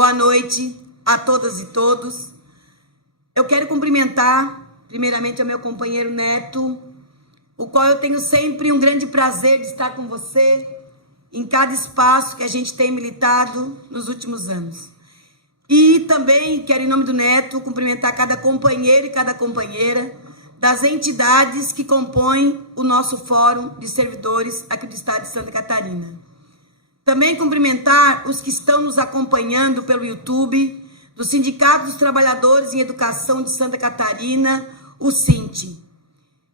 Boa noite a todas e todos. Eu quero cumprimentar, primeiramente, ao meu companheiro Neto, o qual eu tenho sempre um grande prazer de estar com você em cada espaço que a gente tem militado nos últimos anos. E também quero, em nome do Neto, cumprimentar cada companheiro e cada companheira das entidades que compõem o nosso Fórum de Servidores aqui do Estado de Santa Catarina. Também cumprimentar os que estão nos acompanhando pelo YouTube, do Sindicato dos Trabalhadores em Educação de Santa Catarina, o SINT.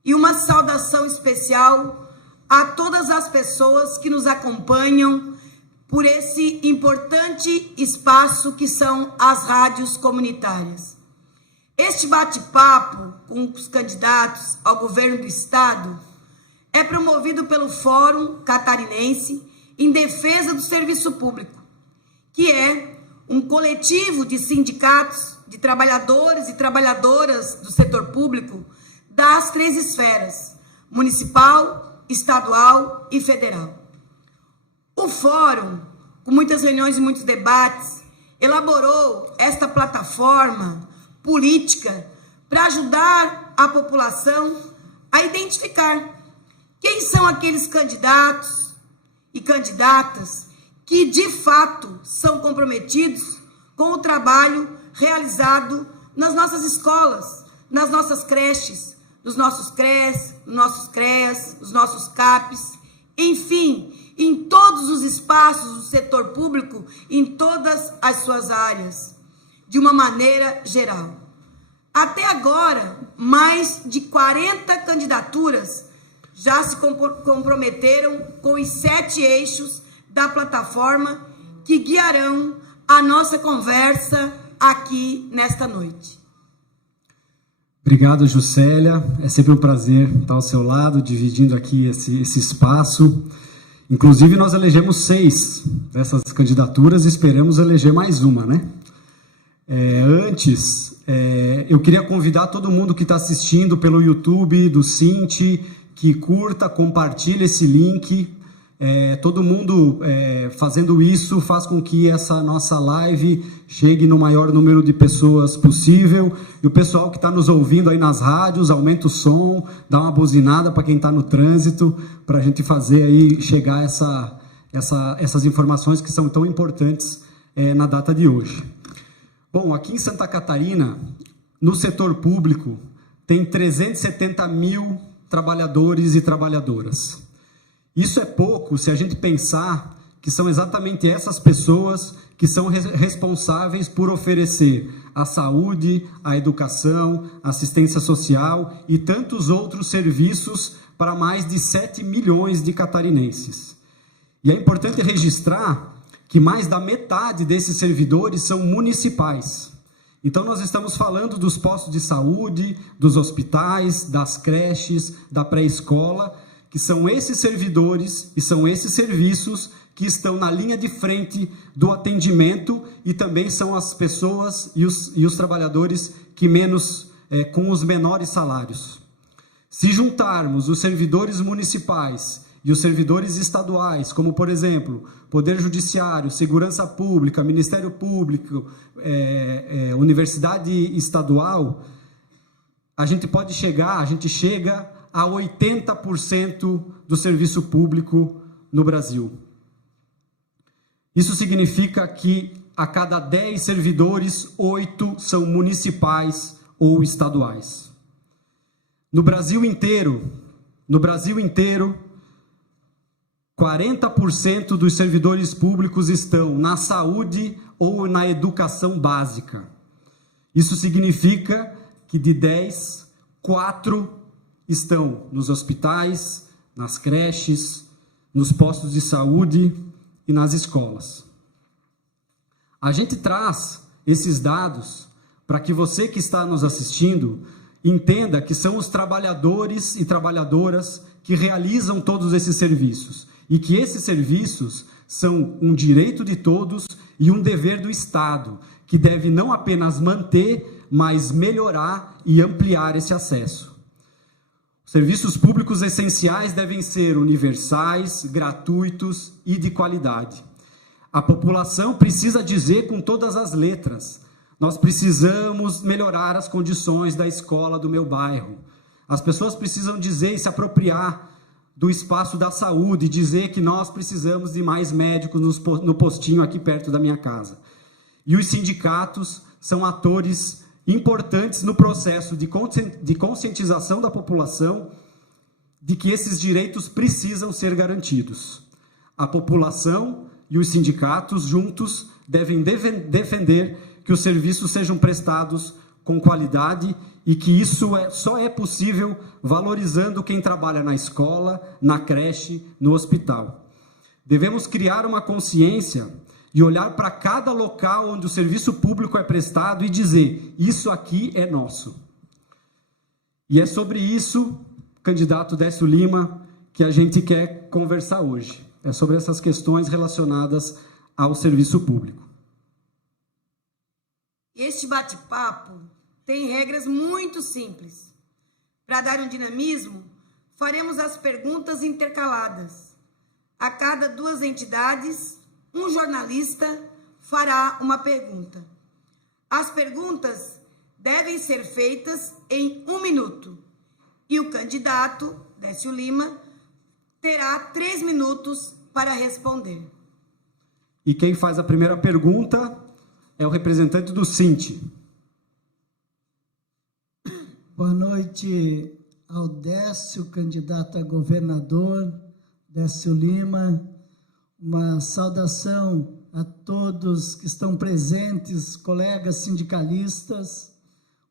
E uma saudação especial a todas as pessoas que nos acompanham por esse importante espaço que são as rádios comunitárias. Este bate-papo com os candidatos ao governo do Estado é promovido pelo Fórum Catarinense em Defesa do Serviço Público, que é um coletivo de sindicatos, de trabalhadores e trabalhadoras do setor público das 3 esferas, municipal, estadual e federal. O Fórum, com muitas reuniões e muitos debates, elaborou esta plataforma política para ajudar a população a identificar quem são aqueles candidatos e candidatas que, de fato, são comprometidos com o trabalho realizado nas nossas escolas, nas nossas creches, nos nossos CRES, nos nossos CREAS, nos nossos CAPs, enfim, em todos os espaços do setor público, em todas as suas áreas, de uma maneira geral. Até agora, mais de 40 candidaturas já se comprometeram com os 7 eixos da plataforma que guiarão a nossa conversa aqui nesta noite. Obrigado, Juscelia. É sempre um prazer estar ao seu lado, dividindo aqui esse espaço. Inclusive, nós elegemos 6 dessas candidaturas e esperamos eleger mais uma, né? Antes, eu queria convidar todo mundo que está assistindo pelo YouTube do SINT, que curta, compartilhe esse link. Todo mundo fazendo isso faz com que essa nossa live chegue no maior número de pessoas possível. E o pessoal que está nos ouvindo aí nas rádios, aumenta o som, dá uma buzinada para quem está no trânsito, para a gente fazer aí chegar essas informações que são tão importantes na data de hoje. Bom, aqui em Santa Catarina, no setor público, tem 370 mil trabalhadores e trabalhadoras. Isso é pouco se a gente pensar que são exatamente essas pessoas que são responsáveis por oferecer a saúde, a educação, a assistência social e tantos outros serviços para mais de 7 milhões de catarinenses. E é importante registrar que mais da metade desses servidores são municipais. Então, nós estamos falando dos postos de saúde, dos hospitais, das creches, da pré-escola, que são esses servidores e são esses serviços que estão na linha de frente do atendimento e também são as pessoas e os trabalhadores que com os menores salários. Se juntarmos os servidores municipais e os servidores estaduais, como, por exemplo, Poder Judiciário, Segurança Pública, Ministério Público, Universidade Estadual, a gente chega a 80% do serviço público no Brasil. Isso significa que a cada 10 servidores, 8 são municipais ou estaduais. No Brasil inteiro, 40% dos servidores públicos estão na saúde ou na educação básica. Isso significa que de 10, 4 estão nos hospitais, nas creches, nos postos de saúde e nas escolas. A gente traz esses dados para que você que está nos assistindo entenda que são os trabalhadores e trabalhadoras que realizam todos esses serviços e que esses serviços são um direito de todos e um dever do Estado, que deve não apenas manter, mas melhorar e ampliar esse acesso. Serviços públicos essenciais devem ser universais, gratuitos e de qualidade. A população precisa dizer com todas as letras: nós precisamos melhorar as condições da escola do meu bairro. As pessoas precisam dizer e se apropriar do espaço da saúde, dizer que nós precisamos de mais médicos no postinho aqui perto da minha casa. E os sindicatos são atores importantes no processo de conscientização da população de que esses direitos precisam ser garantidos. A população e os sindicatos juntos devem defender que os serviços sejam prestados com qualidade e que isso só é possível valorizando quem trabalha na escola, na creche, no hospital. Devemos criar uma consciência e olhar para cada local onde o serviço público é prestado e dizer: isso aqui é nosso. E é sobre isso, candidato Décio Lima, que a gente quer conversar hoje. É sobre essas questões relacionadas ao serviço público. Este bate-papo tem regras muito simples. Para dar um dinamismo, faremos as perguntas intercaladas. A cada 2 entidades, um jornalista fará uma pergunta. As perguntas devem ser feitas em 1 minuto. E o candidato, Décio Lima, terá 3 minutos para responder. E quem faz a primeira pergunta é o representante do Sint. Boa noite ao Décio, candidato a governador, Décio Lima. Uma saudação a todos que estão presentes, colegas sindicalistas.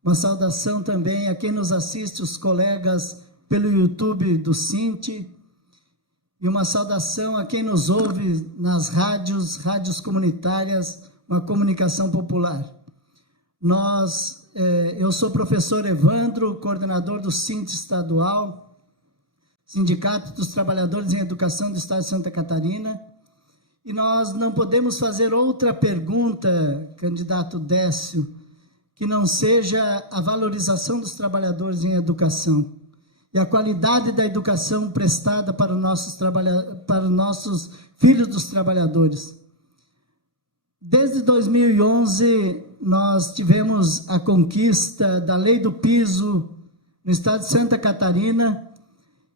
Uma saudação também a quem nos assiste, os colegas pelo YouTube do Sint. E uma saudação a quem nos ouve nas rádios comunitárias, uma comunicação popular. Eu sou professor Evandro, coordenador do Sint estadual, Sindicato dos Trabalhadores em Educação do Estado de Santa Catarina, e nós não podemos fazer outra pergunta, candidato Décio, que não seja a valorização dos trabalhadores em educação e a qualidade da educação prestada para os nossos filhos dos trabalhadores. Desde 2011, nós tivemos a conquista da lei do piso no estado de Santa Catarina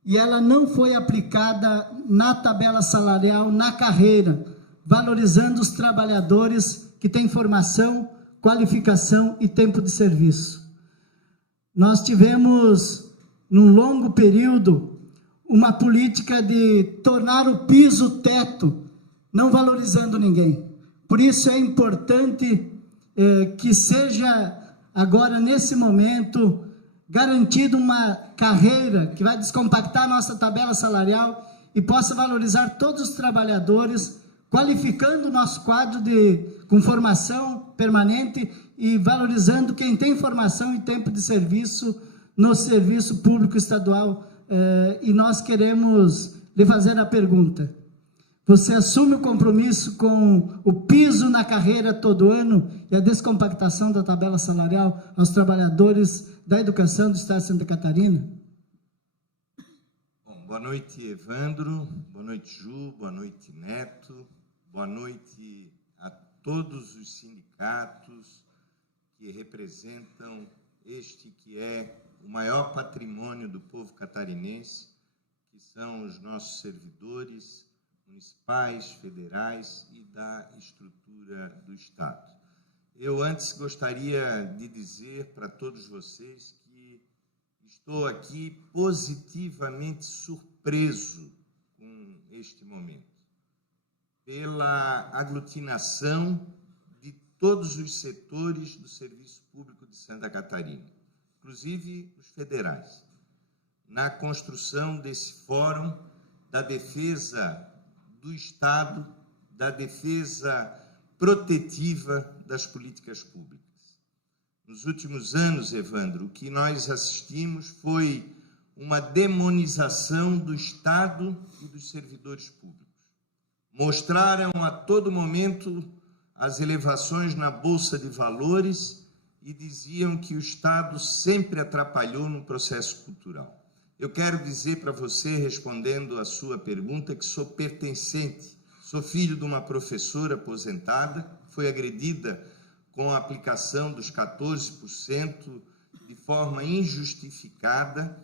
e ela não foi aplicada na tabela salarial, na carreira, valorizando os trabalhadores que têm formação, qualificação e tempo de serviço. Nós tivemos, num longo período, uma política de tornar o piso teto, não valorizando ninguém. Por isso é importante que seja agora, nesse momento, garantida uma carreira que vai descompactar a nossa tabela salarial e possa valorizar todos os trabalhadores, qualificando o nosso quadro com formação permanente e valorizando quem tem formação e tempo de serviço no serviço público estadual. E nós queremos lhe fazer a pergunta: você assume o compromisso com o piso na carreira todo ano e a descompactação da tabela salarial aos trabalhadores da educação do Estado de Santa Catarina? Bom, boa noite, Evandro, boa noite, Ju, boa noite, Neto, boa noite a todos os sindicatos que representam este que é o maior patrimônio do povo catarinense, que são os nossos servidores municipais, federais e da estrutura do Estado. Eu antes gostaria de dizer para todos vocês que estou aqui positivamente surpreso com este momento, pela aglutinação de todos os setores do serviço público de Santa Catarina, inclusive os federais, na construção desse fórum da defesa do Estado, da defesa protetiva das políticas públicas. Nos últimos anos, Evandro, o que nós assistimos foi uma demonização do Estado e dos servidores públicos. Mostraram a todo momento as elevações na Bolsa de Valores e diziam que o Estado sempre atrapalhou no processo cultural. Eu quero dizer para você, respondendo à sua pergunta, que sou pertencente, Sou filho de uma professora aposentada, foi agredida com a aplicação dos 14% de forma injustificada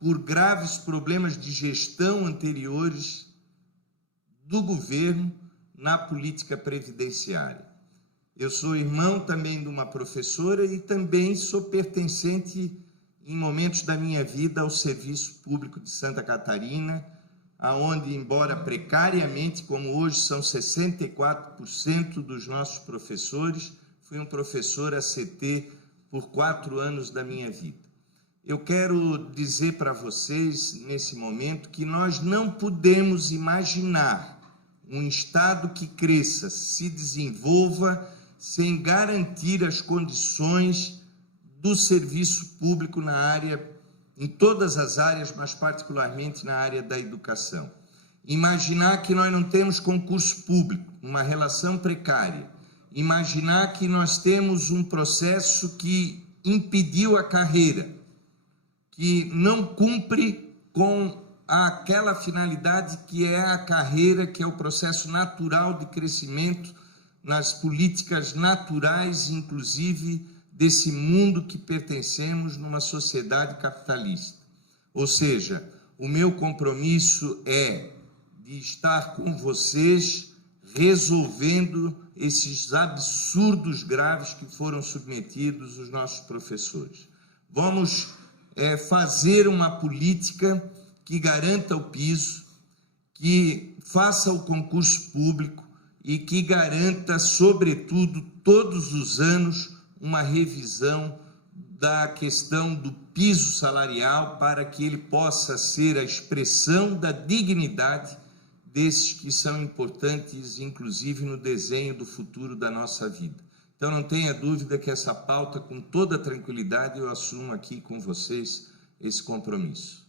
por graves problemas de gestão anteriores do governo na política previdenciária. Eu sou irmão também de uma professora e também sou pertencente, em momentos da minha vida, ao Serviço Público de Santa Catarina, aonde, embora precariamente, como hoje são 64% dos nossos professores, fui um professor ACT por 4 anos da minha vida. Eu quero dizer para vocês, nesse momento, que nós não podemos imaginar um Estado que cresça, se desenvolva, sem garantir as condições do serviço público na área, em todas as áreas, mas particularmente na área da educação. Imaginar que nós não temos concurso público, uma relação precária. Imaginar que nós temos um processo que impediu a carreira, que não cumpre com aquela finalidade que é a carreira, que é o processo natural de crescimento nas políticas naturais, inclusive desse mundo que pertencemos numa sociedade capitalista. Ou seja, o meu compromisso é de estar com vocês resolvendo esses absurdos graves que foram submetidos os nossos professores. Vamos fazer uma política que garanta o piso, que faça o concurso público e que garanta, sobretudo, todos os anos, uma revisão da questão do piso salarial para que ele possa ser a expressão da dignidade desses que são importantes, inclusive no desenho do futuro da nossa vida. Então, não tenha dúvida que essa pauta, com toda tranquilidade, eu assumo aqui com vocês esse compromisso.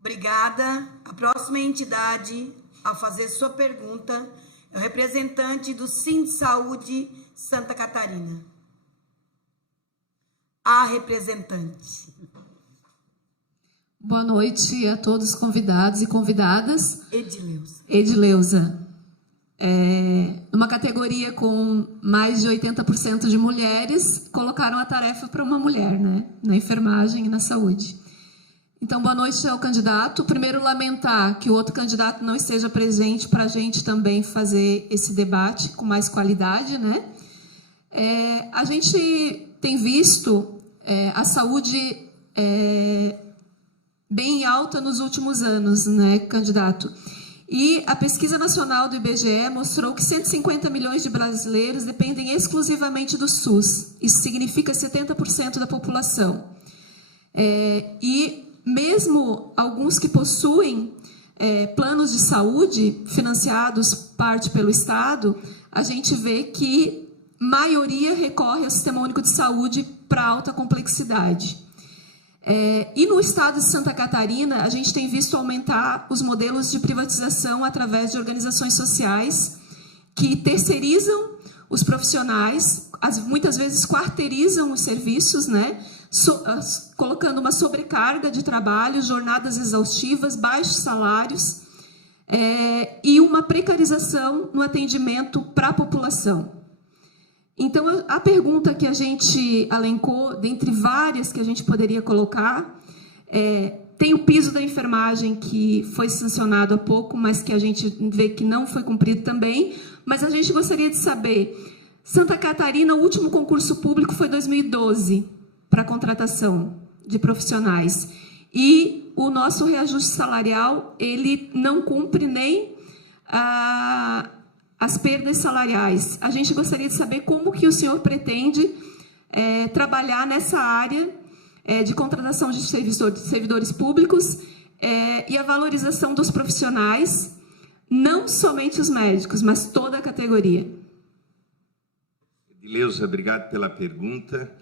Obrigada. A próxima entidade a fazer sua pergunta é o representante do Sindsaúde Santa Catarina. A representante. Boa noite a todos os convidados e convidadas. Edileuza. Numa categoria com mais de 80% de mulheres, colocaram a tarefa para uma mulher, né? Na enfermagem e na saúde. Então, boa noite ao candidato. Primeiro, lamentar que o outro candidato não esteja presente para a gente também fazer esse debate com mais qualidade, né? A gente tem visto a saúde bem alta nos últimos anos, né, candidato? E a pesquisa nacional do IBGE mostrou que 150 milhões de brasileiros dependem exclusivamente do SUS. Isso significa 70% da população. E mesmo alguns que possuem planos de saúde financiados parte pelo Estado, a gente vê que maioria recorre ao Sistema Único de Saúde para alta complexidade. E no estado de Santa Catarina, a gente tem visto aumentar os modelos de privatização através de organizações sociais que terceirizam os profissionais, muitas vezes quarteirizam os serviços, né? Colocando uma sobrecarga de trabalho, jornadas exaustivas, baixos salários e uma precarização no atendimento para a população. Então, a pergunta que a gente elencou, dentre várias que a gente poderia colocar, tem o piso da enfermagem, que foi sancionado há pouco, mas que a gente vê que não foi cumprido também. Mas a gente gostaria de saber, Santa Catarina, o último concurso público foi em 2012, para a contratação de profissionais. E o nosso reajuste salarial, ele não cumpre nem as perdas salariais. A gente gostaria de saber como que o senhor pretende trabalhar nessa área de contratação de servidores públicos e a valorização dos profissionais, não somente os médicos, mas toda a categoria. Edileuza, obrigado pela pergunta.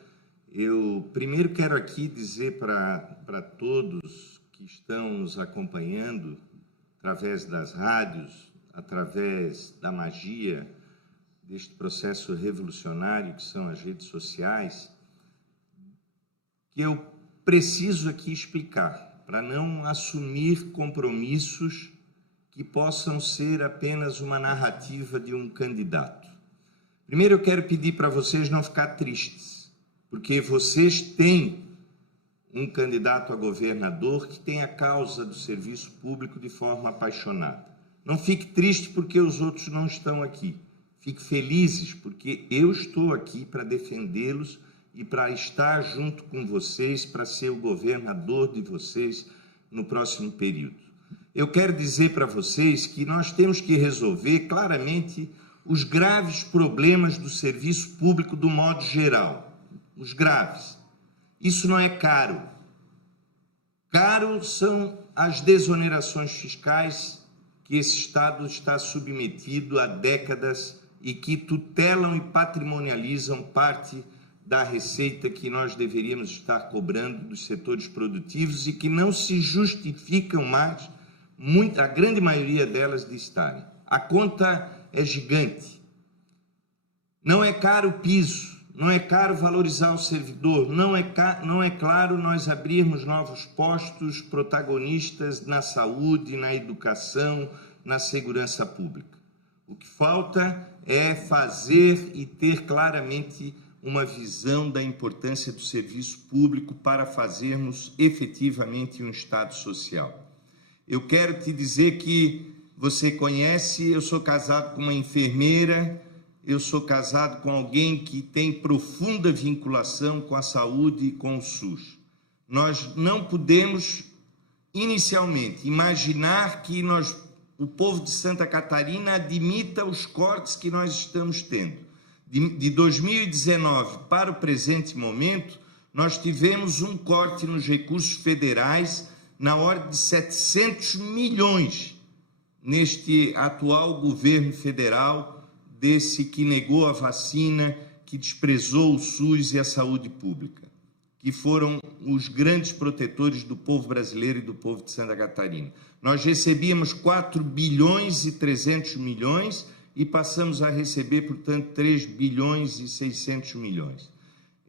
Eu primeiro quero aqui dizer para todos que estão nos acompanhando através das rádios, através da magia deste processo revolucionário que são as redes sociais, que eu preciso aqui explicar, para não assumir compromissos que possam ser apenas uma narrativa de um candidato. Primeiro, eu quero pedir para vocês não ficar tristes, porque vocês têm um candidato a governador que tem a causa do serviço público de forma apaixonada. Não fique triste porque os outros não estão aqui. Fique felizes porque eu estou aqui para defendê-los e para estar junto com vocês, para ser o governador de vocês no próximo período. Eu quero dizer para vocês que nós temos que resolver claramente os graves problemas do serviço público do modo geral. Os graves. Isso não é caro. Caro são as desonerações fiscais que esse Estado está submetido há décadas e que tutelam e patrimonializam parte da receita que nós deveríamos estar cobrando dos setores produtivos e que não se justificam mais, a grande maioria delas, de estarem. A conta é gigante. Não é caro o piso, não é caro valorizar o servidor, não é claro nós abrirmos novos postos protagonistas na saúde, na educação, na segurança pública. O que falta é fazer e ter claramente uma visão da importância do serviço público para fazermos efetivamente um Estado social. Eu quero te dizer que você conhece, eu sou casado com uma enfermeira, eu sou casado com alguém que tem profunda vinculação com a saúde e com o SUS. Nós não podemos, inicialmente, imaginar que o povo de Santa Catarina admita os cortes que nós estamos tendo. De 2019 para o presente momento, nós tivemos um corte nos recursos federais na ordem de 700 milhões neste atual governo federal, desse que negou a vacina, que desprezou o SUS e a saúde pública, que foram os grandes protetores do povo brasileiro e do povo de Santa Catarina. Nós recebíamos 4 bilhões e 300 milhões e passamos a receber, portanto, 3 bilhões e 600 milhões.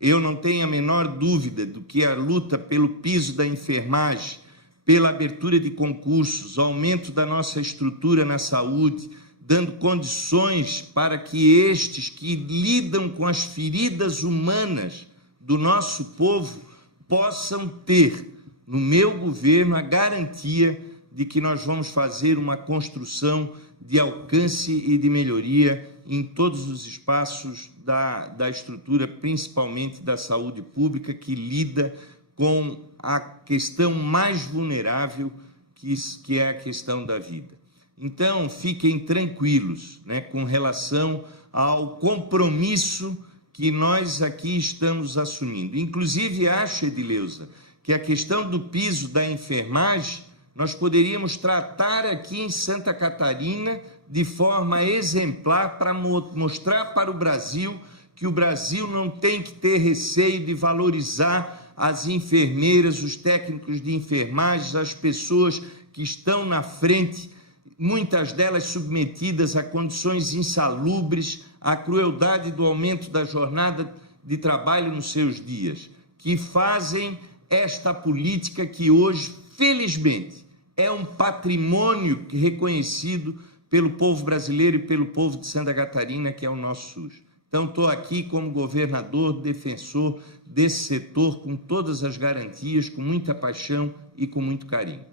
Eu não tenho a menor dúvida do que a luta pelo piso da enfermagem, pela abertura de concursos, aumento da nossa estrutura na saúde, dando condições para que estes que lidam com as feridas humanas do nosso povo possam ter, no meu governo, a garantia de que nós vamos fazer uma construção de alcance e de melhoria em todos os espaços da estrutura, principalmente da saúde pública, que lida com a questão mais vulnerável, que é a questão da vida. Então, fiquem tranquilos, né, com relação ao compromisso que nós aqui estamos assumindo. Inclusive, acho, Edileuza, que a questão do piso da enfermagem nós poderíamos tratar aqui em Santa Catarina de forma exemplar para mostrar para o Brasil que o Brasil não tem que ter receio de valorizar as enfermeiras, os técnicos de enfermagem, as pessoas que estão na frente, muitas delas submetidas a condições insalubres, à crueldade do aumento da jornada de trabalho nos seus dias, que fazem esta política que hoje, felizmente, é um patrimônio reconhecido pelo povo brasileiro e pelo povo de Santa Catarina, que é o nosso SUS. Então, estou aqui como governador, defensor desse setor, com todas as garantias, com muita paixão e com muito carinho.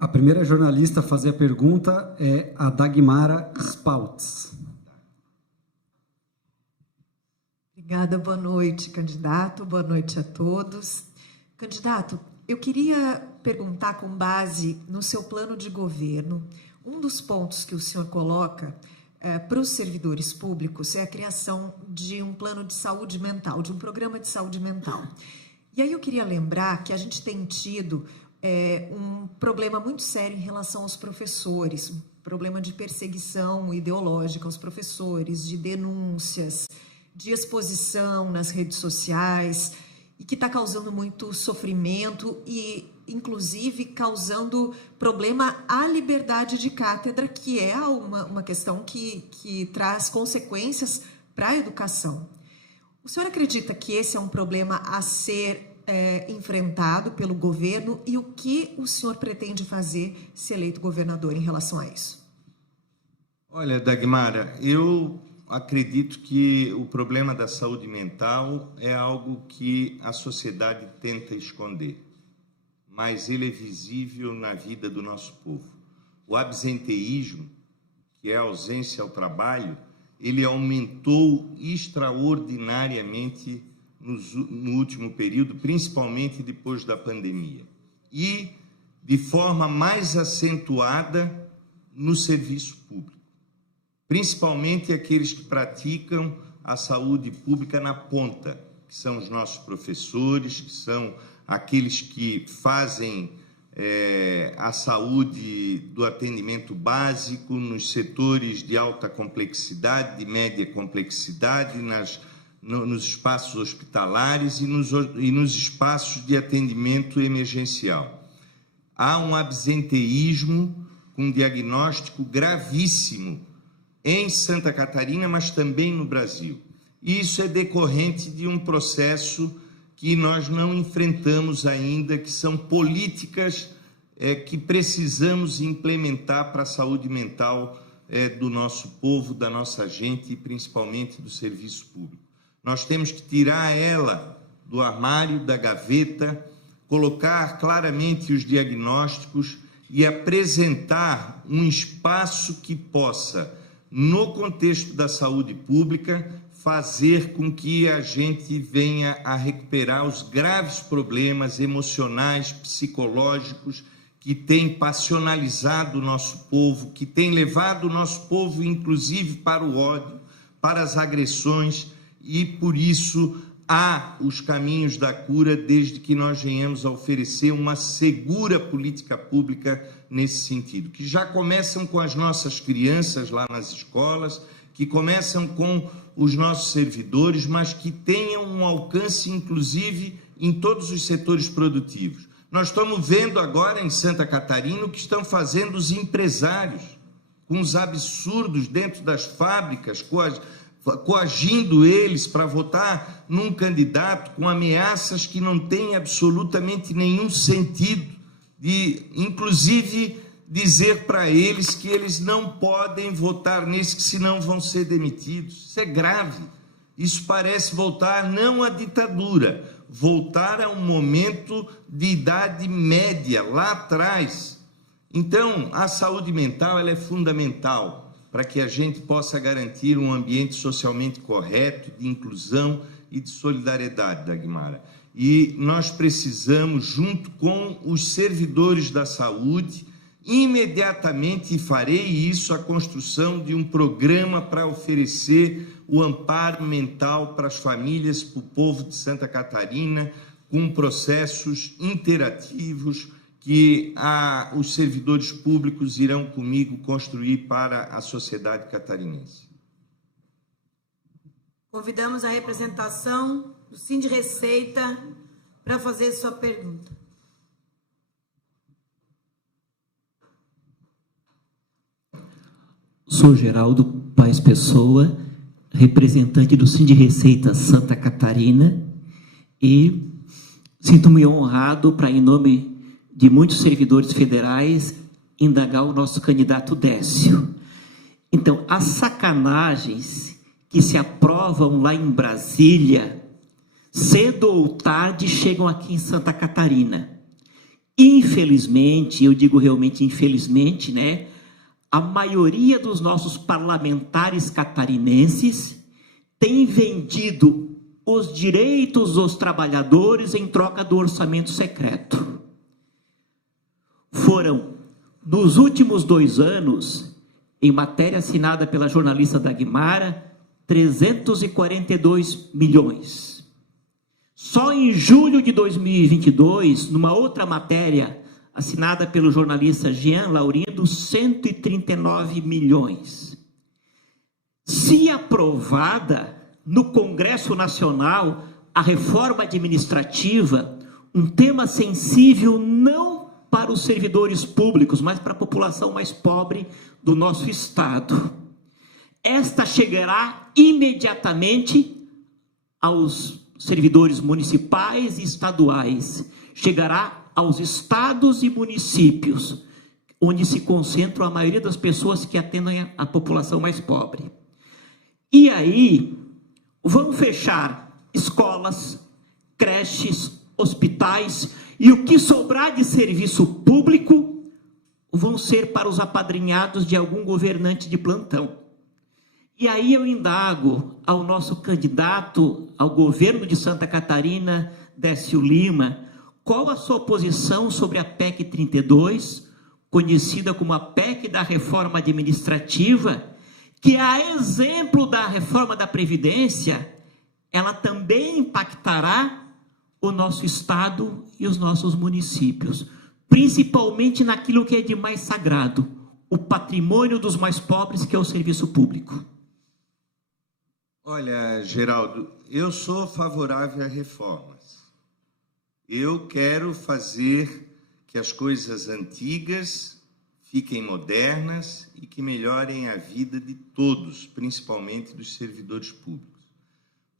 A primeira jornalista a fazer a pergunta é a Dagmara Spaltz. Obrigada, boa noite, candidato, boa noite a todos. Candidato, eu queria perguntar, com base no seu plano de governo, um dos pontos que o senhor coloca para os servidores públicos é a criação de um plano de saúde mental, de um programa de saúde mental. E aí eu queria lembrar que a gente tem tido um problema muito sério em relação aos professores, um problema de perseguição ideológica aos professores, de denúncias, de exposição nas redes sociais, e que está causando muito sofrimento e, inclusive, causando problema à liberdade de cátedra, que é uma questão que traz consequências para a educação. O senhor acredita que esse é um problema a ser enfrentado pelo governo e o que o senhor pretende fazer se eleito governador em relação a isso? Olha, Dagmara, eu acredito que o problema da saúde mental é algo que a sociedade tenta esconder, mas ele é visível na vida do nosso povo. O absenteísmo, que é a ausência ao trabalho, ele aumentou extraordinariamente no último período, principalmente depois da pandemia. E de forma mais acentuada no serviço público, principalmente aqueles que praticam a saúde pública na ponta, que são os nossos professores, que são aqueles que fazem a saúde do atendimento básico nos setores de alta complexidade, de média complexidade, nos espaços hospitalares e nos espaços de atendimento emergencial. Há um absenteísmo com diagnóstico gravíssimo em Santa Catarina, mas também no Brasil. E isso é decorrente de um processo que nós não enfrentamos ainda, que são políticas que precisamos implementar para a saúde mental do nosso povo, da nossa gente e principalmente do serviço público. Nós temos que tirar ela do armário, da gaveta, colocar claramente os diagnósticos e apresentar um espaço que possa, no contexto da saúde pública, fazer com que a gente venha a recuperar os graves problemas emocionais, psicológicos, que têm passionalizado o nosso povo, que têm levado o nosso povo, inclusive, para o ódio, para as agressões, e por isso há os caminhos da cura, desde que nós venhamos a oferecer uma segura política pública nesse sentido, que já começam com as nossas crianças lá nas escolas, que começam com os nossos servidores, mas que tenham um alcance, inclusive, em todos os setores produtivos. Nós estamos vendo agora em Santa Catarina o que estão fazendo os empresários, com os absurdos dentro das fábricas, coagindo eles para votar num candidato com ameaças que não têm absolutamente nenhum sentido, de, inclusive, dizer para eles que eles não podem votar nesse, que senão vão ser demitidos. Isso é grave. Isso parece voltar não à ditadura, voltar a um momento de idade média, lá atrás. Então, a saúde mental ela é fundamental para que a gente possa garantir um ambiente socialmente correto, de inclusão e de solidariedade, Dagmara. E nós precisamos, junto com os servidores da saúde, imediatamente, e farei isso, a construção de um programa para oferecer o amparo mental para as famílias, para o povo de Santa Catarina, com processos interativos que os servidores públicos irão comigo construir para a sociedade catarinense. Convidamos a representação do Sindreceita para fazer sua pergunta. Sou Geraldo Paes Pessoa, representante do Sindreceita Santa Catarina, e sinto-me honrado para, em nome de muitos servidores federais, indagar o nosso candidato Décio. Então, as sacanagens que se aprovam lá em Brasília, cedo ou tarde chegam aqui em Santa Catarina. Infelizmente, eu digo realmente infelizmente, né? A maioria dos nossos parlamentares catarinenses tem vendido os direitos dos trabalhadores em troca do orçamento secreto. Foram, nos últimos 2 anos, em matéria assinada pela jornalista Dagmara, 342 milhões. Só em julho de 2022, numa outra matéria assinada pelo jornalista Jean Laurindo, 139 milhões. Se aprovada no Congresso Nacional a reforma administrativa, um tema sensível não para os servidores públicos, mas para a população mais pobre do nosso estado. Esta chegará imediatamente aos servidores municipais e estaduais, chegará aos estados e municípios, onde se concentram a maioria das pessoas que atendem a população mais pobre. E aí, vão fechar escolas, creches, hospitais, e o que sobrar de serviço público vão ser para os apadrinhados de algum governante de plantão. E aí eu indago ao nosso candidato ao governo de Santa Catarina, Décio Lima, qual a sua posição sobre a PEC 32, conhecida como a PEC da reforma administrativa, que, a exemplo da reforma da Previdência, ela também impactará o nosso estado e os nossos municípios, principalmente naquilo que é de mais sagrado, o patrimônio dos mais pobres, que é o serviço público. Olha, Geraldo, eu sou favorável a reformas. Eu quero fazer que as coisas antigas fiquem modernas e que melhorem a vida de todos, principalmente dos servidores públicos.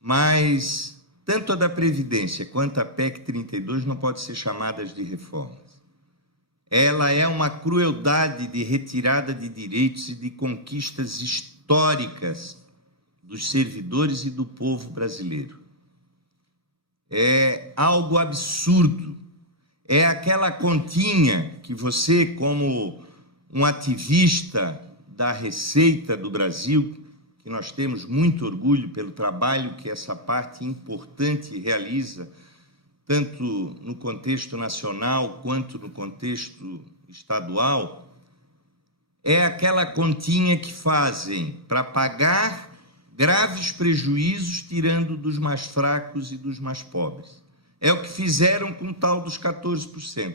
Mas tanto a da Previdência quanto a PEC 32 não podem ser chamadas de reformas. Ela é uma crueldade de retirada de direitos e de conquistas históricas dos servidores e do povo brasileiro. É algo absurdo. É aquela continha que você, como um ativista da Receita do Brasil, que nós temos muito orgulho pelo trabalho que essa parte importante realiza, tanto no contexto nacional quanto no contexto estadual, é aquela continha que fazem para pagar graves prejuízos, tirando dos mais fracos e dos mais pobres. É o que fizeram com o tal dos 14%.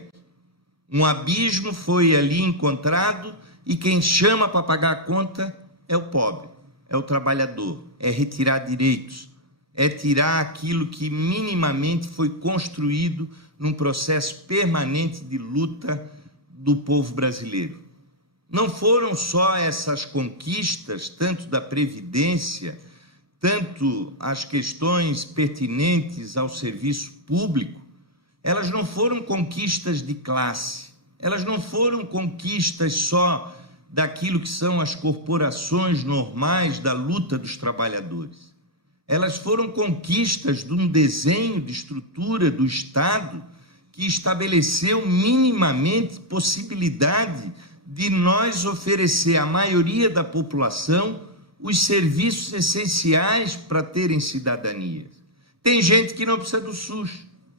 Um abismo foi ali encontrado e quem chama para pagar a conta é o pobre, é o trabalhador, é retirar direitos, é tirar aquilo que minimamente foi construído num processo permanente de luta do povo brasileiro. Não foram só essas conquistas, tanto da Previdência, tanto as questões pertinentes ao serviço público, elas não foram conquistas de classe, elas não foram conquistas só daquilo que são as corporações normais da luta dos trabalhadores. Elas foram conquistas de um desenho de estrutura do Estado que estabeleceu minimamente possibilidade de nós oferecer à maioria da população os serviços essenciais para terem cidadania. Tem gente que não precisa do SUS,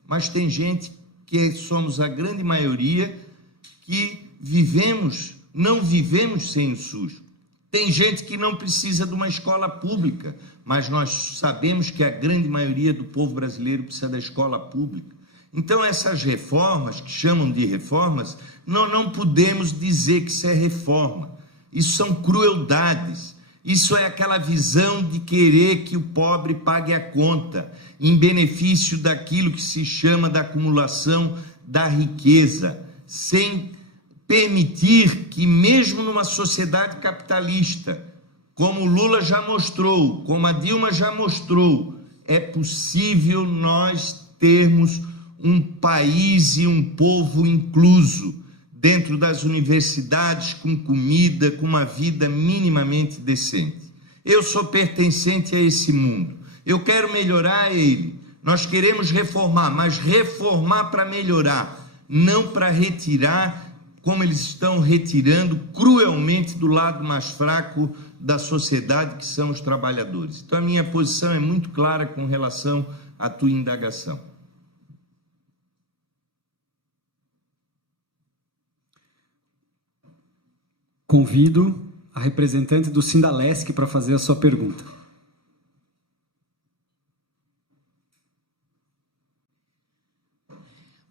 mas tem gente que somos a grande maioria que não vivemos sem o SUS. Tem gente que não precisa de uma escola pública, mas nós sabemos que a grande maioria do povo brasileiro precisa da escola pública. Então, essas reformas, que chamam de reformas, não podemos dizer que isso é reforma. Isso são crueldades. Isso é aquela visão de querer que o pobre pague a conta, em benefício daquilo que se chama da acumulação da riqueza, sem permitir que, mesmo numa sociedade capitalista, como o Lula já mostrou, como a Dilma já mostrou, é possível nós termos um país e um povo incluso dentro das universidades, com comida, com uma vida minimamente decente. Eu sou pertencente a esse mundo. Eu quero melhorar ele. Nós queremos reformar, mas reformar para melhorar, não para retirar, como eles estão retirando cruelmente do lado mais fraco da sociedade, que são os trabalhadores. Então, a minha posição é muito clara com relação à tua indagação. Convido a representante do Sindalesc para fazer a sua pergunta.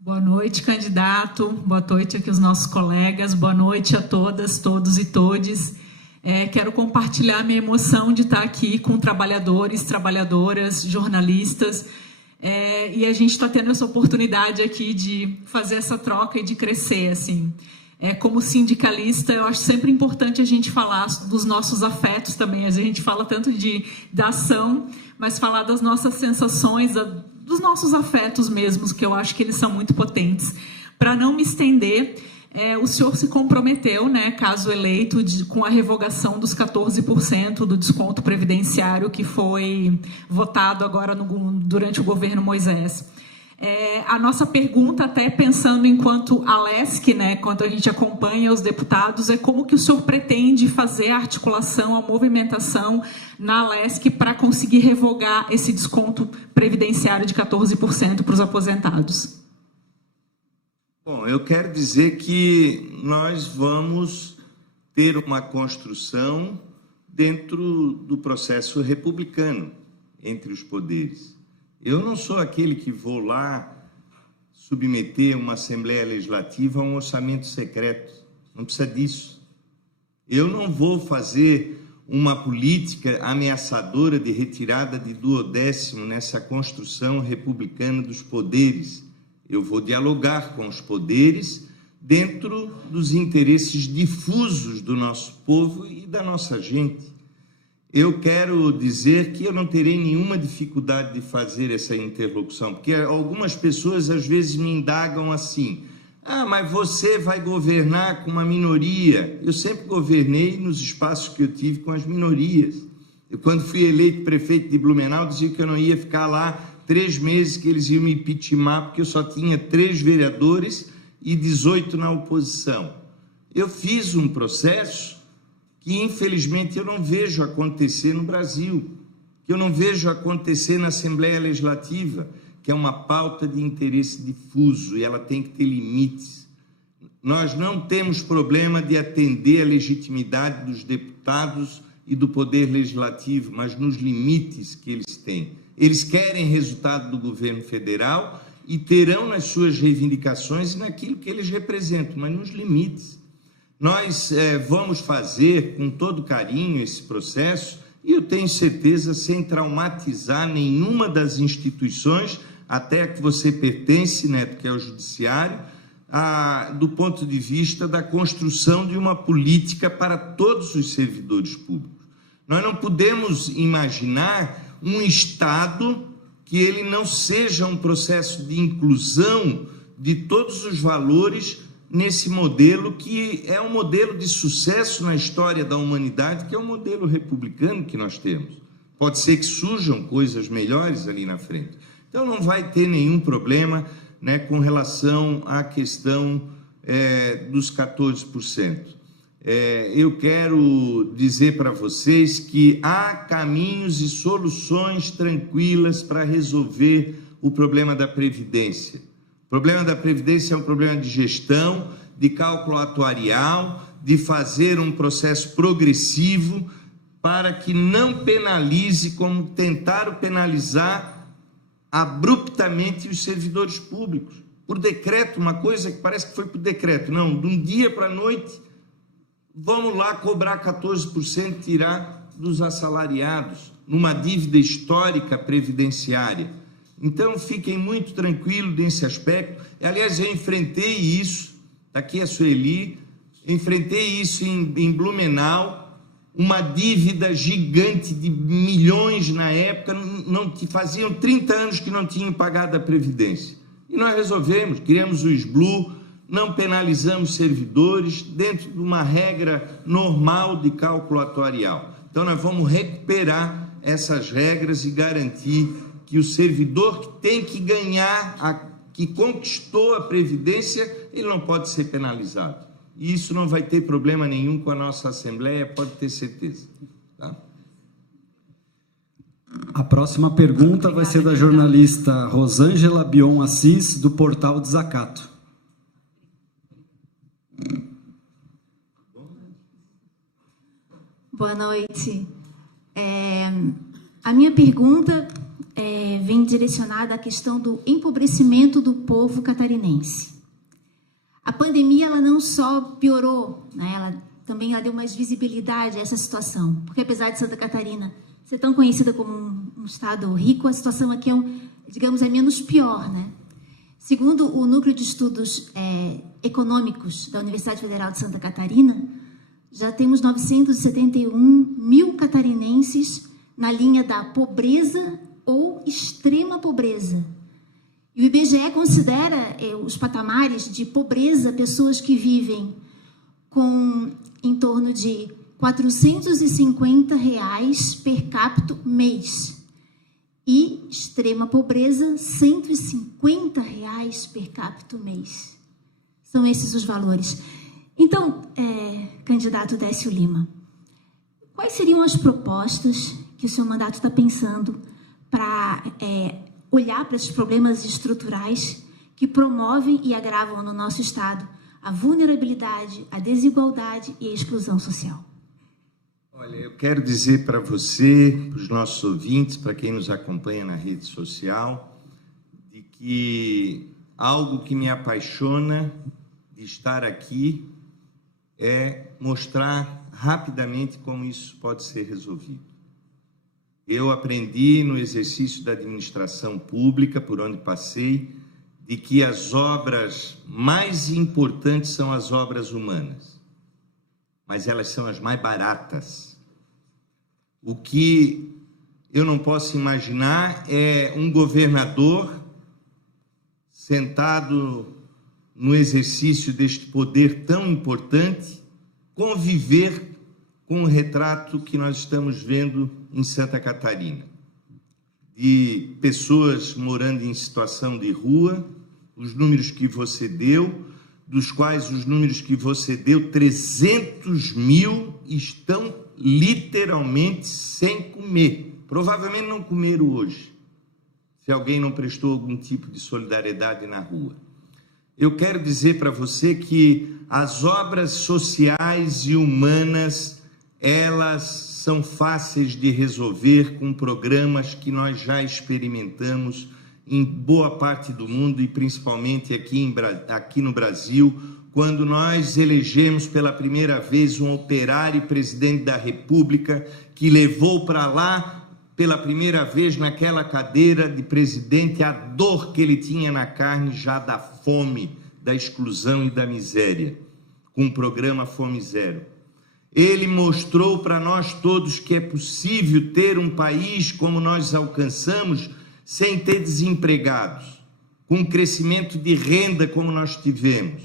Boa noite, candidato. Boa noite aqui os nossos colegas. Boa noite a todas, todos e todes. Quero compartilhar minha emoção de estar aqui com trabalhadores, trabalhadoras, jornalistas. E a gente está tendo essa oportunidade aqui de fazer essa troca e de crescer, assim. Como sindicalista, eu acho sempre importante a gente falar dos nossos afetos também. A gente fala tanto da ação, mas falar das nossas sensações, dos nossos afetos mesmos, que eu acho que eles são muito potentes. Para não me estender, o senhor se comprometeu, né, caso eleito, com a revogação dos 14% do desconto previdenciário que foi votado agora durante o governo Moisés. A nossa pergunta, até pensando enquanto ALESC, né, quando a gente acompanha os deputados, é como que o senhor pretende fazer a articulação, a movimentação na ALESC para conseguir revogar esse desconto previdenciário de 14% para os aposentados? Bom, eu quero dizer que nós vamos ter uma construção dentro do processo republicano entre os poderes. Eu não sou aquele que vou lá submeter uma Assembleia Legislativa a um orçamento secreto. Não precisa disso. Eu não vou fazer uma política ameaçadora de retirada de 1/12 nessa construção republicana dos poderes. Eu vou dialogar com os poderes dentro dos interesses difusos do nosso povo e da nossa gente. Eu quero dizer que eu não terei nenhuma dificuldade de fazer essa interlocução, porque algumas pessoas às vezes me indagam assim: mas você vai governar com uma minoria? Eu sempre governei nos espaços que eu tive com as minorias. Eu, quando fui eleito prefeito de Blumenau, dizia que eu não ia ficar lá 3 meses, que eles iam me impeachment, porque eu só tinha 3 vereadores e 18 na oposição. Eu fiz um processo que, infelizmente, eu não vejo acontecer no Brasil, que eu não vejo acontecer na Assembleia Legislativa, que é uma pauta de interesse difuso e ela tem que ter limites. Nós não temos problema de atender a legitimidade dos deputados e do Poder Legislativo, mas nos limites que eles têm. Eles querem resultado do governo federal e terão nas suas reivindicações e naquilo que eles representam, mas nos limites. Nós vamos fazer com todo carinho esse processo e eu tenho certeza, sem traumatizar nenhuma das instituições, até a que você pertence, Neto, que é o Judiciário, do ponto de vista da construção de uma política para todos os servidores públicos. Nós não podemos imaginar um Estado que ele não seja um processo de inclusão de todos os valores nesse modelo que é um modelo de sucesso na história da humanidade, que é o modelo republicano que nós temos. Pode ser que surjam coisas melhores ali na frente. Então, não vai ter nenhum problema, né, com relação à questão dos 14%. Eu quero dizer para vocês que há caminhos e soluções tranquilas para resolver o problema da Previdência. O problema da Previdência é um problema de gestão, de cálculo atuarial, de fazer um processo progressivo para que não penalize, como tentaram penalizar abruptamente os servidores públicos. Por decreto, uma coisa que parece que foi por decreto. Não, de um dia para a noite, vamos lá cobrar 14%, tirar dos assalariados, numa dívida histórica previdenciária. Então, fiquem muito tranquilos nesse aspecto. Aliás, eu enfrentei isso, está aqui a Sueli, enfrentei isso em Blumenau, uma dívida gigante de milhões na época, que faziam 30 anos que não tinham pagado a Previdência. E nós resolvemos, criamos o SBLU, não penalizamos servidores, dentro de uma regra normal de cálculo atuarial. Então, nós vamos recuperar essas regras e garantir que o servidor que tem que ganhar, que conquistou a Previdência, ele não pode ser penalizado. E isso não vai ter problema nenhum com a nossa Assembleia, pode ter certeza. Tá? A próxima pergunta vai ser da jornalista Rosângela Bion Assis, do portal Desacato. Boa noite. A minha pergunta vem direcionada à questão do empobrecimento do povo catarinense. A pandemia ela não só piorou, né, ela também deu mais visibilidade a essa situação, porque apesar de Santa Catarina ser tão conhecida como um estado rico, a situação aqui digamos, é menos pior, né? Segundo o Núcleo de Estudos econômicos da Universidade Federal de Santa Catarina, já temos 971 mil catarinenses na linha da pobreza ou extrema pobreza. E o IBGE considera os patamares de pobreza pessoas que vivem com em torno de R$ 450 per capita mês. E extrema pobreza, R$ 150 per capita mês. São esses os valores. Então, candidato Décio Lima, quais seriam as propostas que o seu mandato está pensando para olhar para esses problemas estruturais que promovem e agravam no nosso Estado a vulnerabilidade, a desigualdade e a exclusão social? Olha, eu quero dizer para você, para os nossos ouvintes, para quem nos acompanha na rede social, de que algo que me apaixona de estar aqui é mostrar rapidamente como isso pode ser resolvido. Eu aprendi no exercício da administração pública, por onde passei, de que as obras mais importantes são as obras humanas, mas elas são as mais baratas. O que eu não posso imaginar é um governador sentado no exercício deste poder tão importante conviver com o retrato que nós estamos vendo em Santa Catarina, de pessoas morando em situação de rua, os números que você deu, dos quais os números que você deu, 300 mil estão literalmente sem comer. Provavelmente não comeram hoje, se alguém não prestou algum tipo de solidariedade na rua. Eu quero dizer para você que as obras sociais e humanas, elas são fáceis de resolver com programas que nós já experimentamos em boa parte do mundo e principalmente aqui no Brasil, quando nós elegemos pela primeira vez um operário presidente da República que levou para lá, pela primeira vez naquela cadeira de presidente, a dor que ele tinha na carne já da fome, da exclusão e da miséria, com o programa Fome Zero. Ele mostrou para nós todos que é possível ter um país como nós alcançamos, sem ter desempregados, com um crescimento de renda como nós tivemos,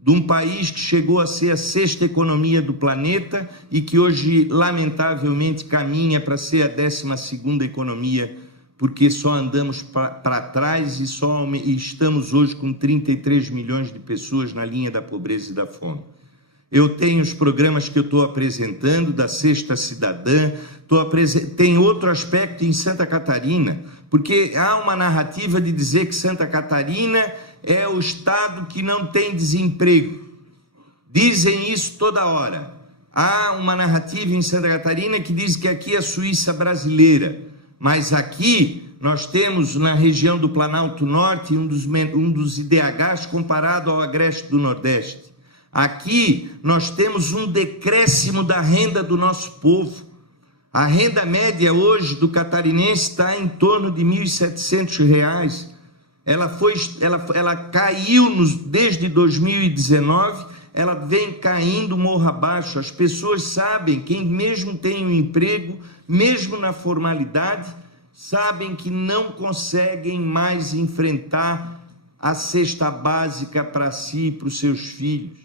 de um país que chegou a ser a 6ª economia do planeta e que hoje, lamentavelmente, caminha para ser a 12ª economia, porque só andamos para trás e estamos hoje com 33 milhões de pessoas na linha da pobreza e da fome. Eu tenho os programas que eu estou apresentando, da Cesta Cidadã, tem outro aspecto em Santa Catarina, porque há uma narrativa de dizer que Santa Catarina é o estado que não tem desemprego. Dizem isso toda hora. Há uma narrativa em Santa Catarina que diz que aqui é a Suíça brasileira, mas aqui nós temos na região do Planalto Norte um dos IDHs comparado ao Agreste do Nordeste. Aqui nós temos um decréscimo da renda do nosso povo. A renda média hoje do catarinense está em torno de R$ 1.700. Ela caiu desde 2019, ela vem caindo morro abaixo. As pessoas sabem, quem mesmo tem um emprego, mesmo na formalidade, sabem que não conseguem mais enfrentar a cesta básica para si e para os seus filhos.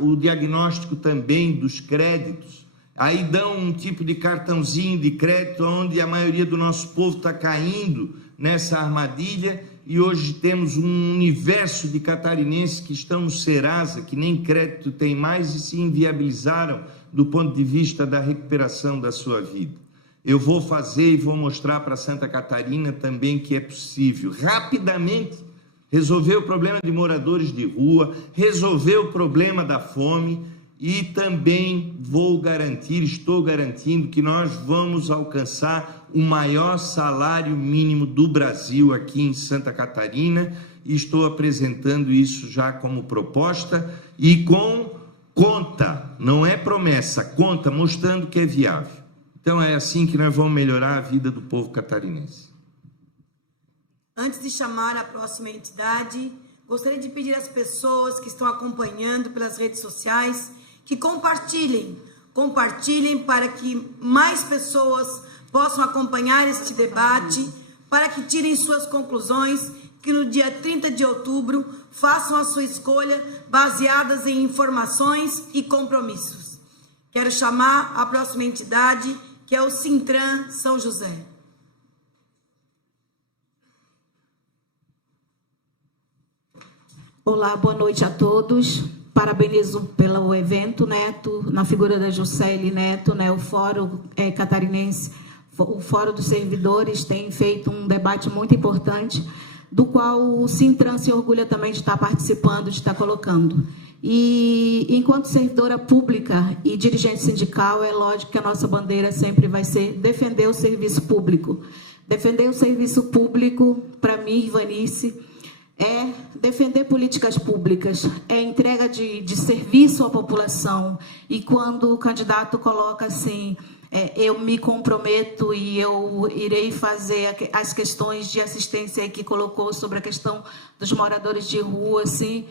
O diagnóstico também dos créditos. Aí dão um tipo de cartãozinho de crédito onde a maioria do nosso povo está caindo nessa armadilha e hoje temos um universo de catarinenses que estão no Serasa, que nem crédito tem mais e se inviabilizaram do ponto de vista da recuperação da sua vida. Eu vou fazer e vou mostrar para Santa Catarina também que é possível rapidamente resolver o problema de moradores de rua, resolver o problema da fome. E também estou garantindo que nós vamos alcançar o maior salário mínimo do Brasil aqui em Santa Catarina e estou apresentando isso já como proposta e com conta, não é promessa, conta, mostrando que é viável. Então é assim que nós vamos melhorar a vida do povo catarinense. Antes de chamar a próxima entidade, gostaria de pedir às pessoas que estão acompanhando pelas redes sociais que compartilhem para que mais pessoas possam acompanhar este debate, para que tirem suas conclusões, que no dia 30 de outubro façam a sua escolha baseadas em informações e compromissos. Quero chamar a próxima entidade, que é o Sintran São José. Olá, boa noite a todos. Parabenizo pelo evento, Neto, na figura da Juscelie Neto, né, o Fórum Catarinense, o Fórum dos Servidores tem feito um debate muito importante, do qual o Sintran se orgulha também de estar participando, de estar colocando. E, enquanto servidora pública e dirigente sindical, é lógico que a nossa bandeira sempre vai ser defender o serviço público. Defender o serviço público, para mim, Ivanice, é defender políticas públicas, é entrega de serviço à população. E quando o candidato coloca assim, eu me comprometo e eu irei fazer as questões de assistência que colocou sobre a questão dos moradores de rua, assim,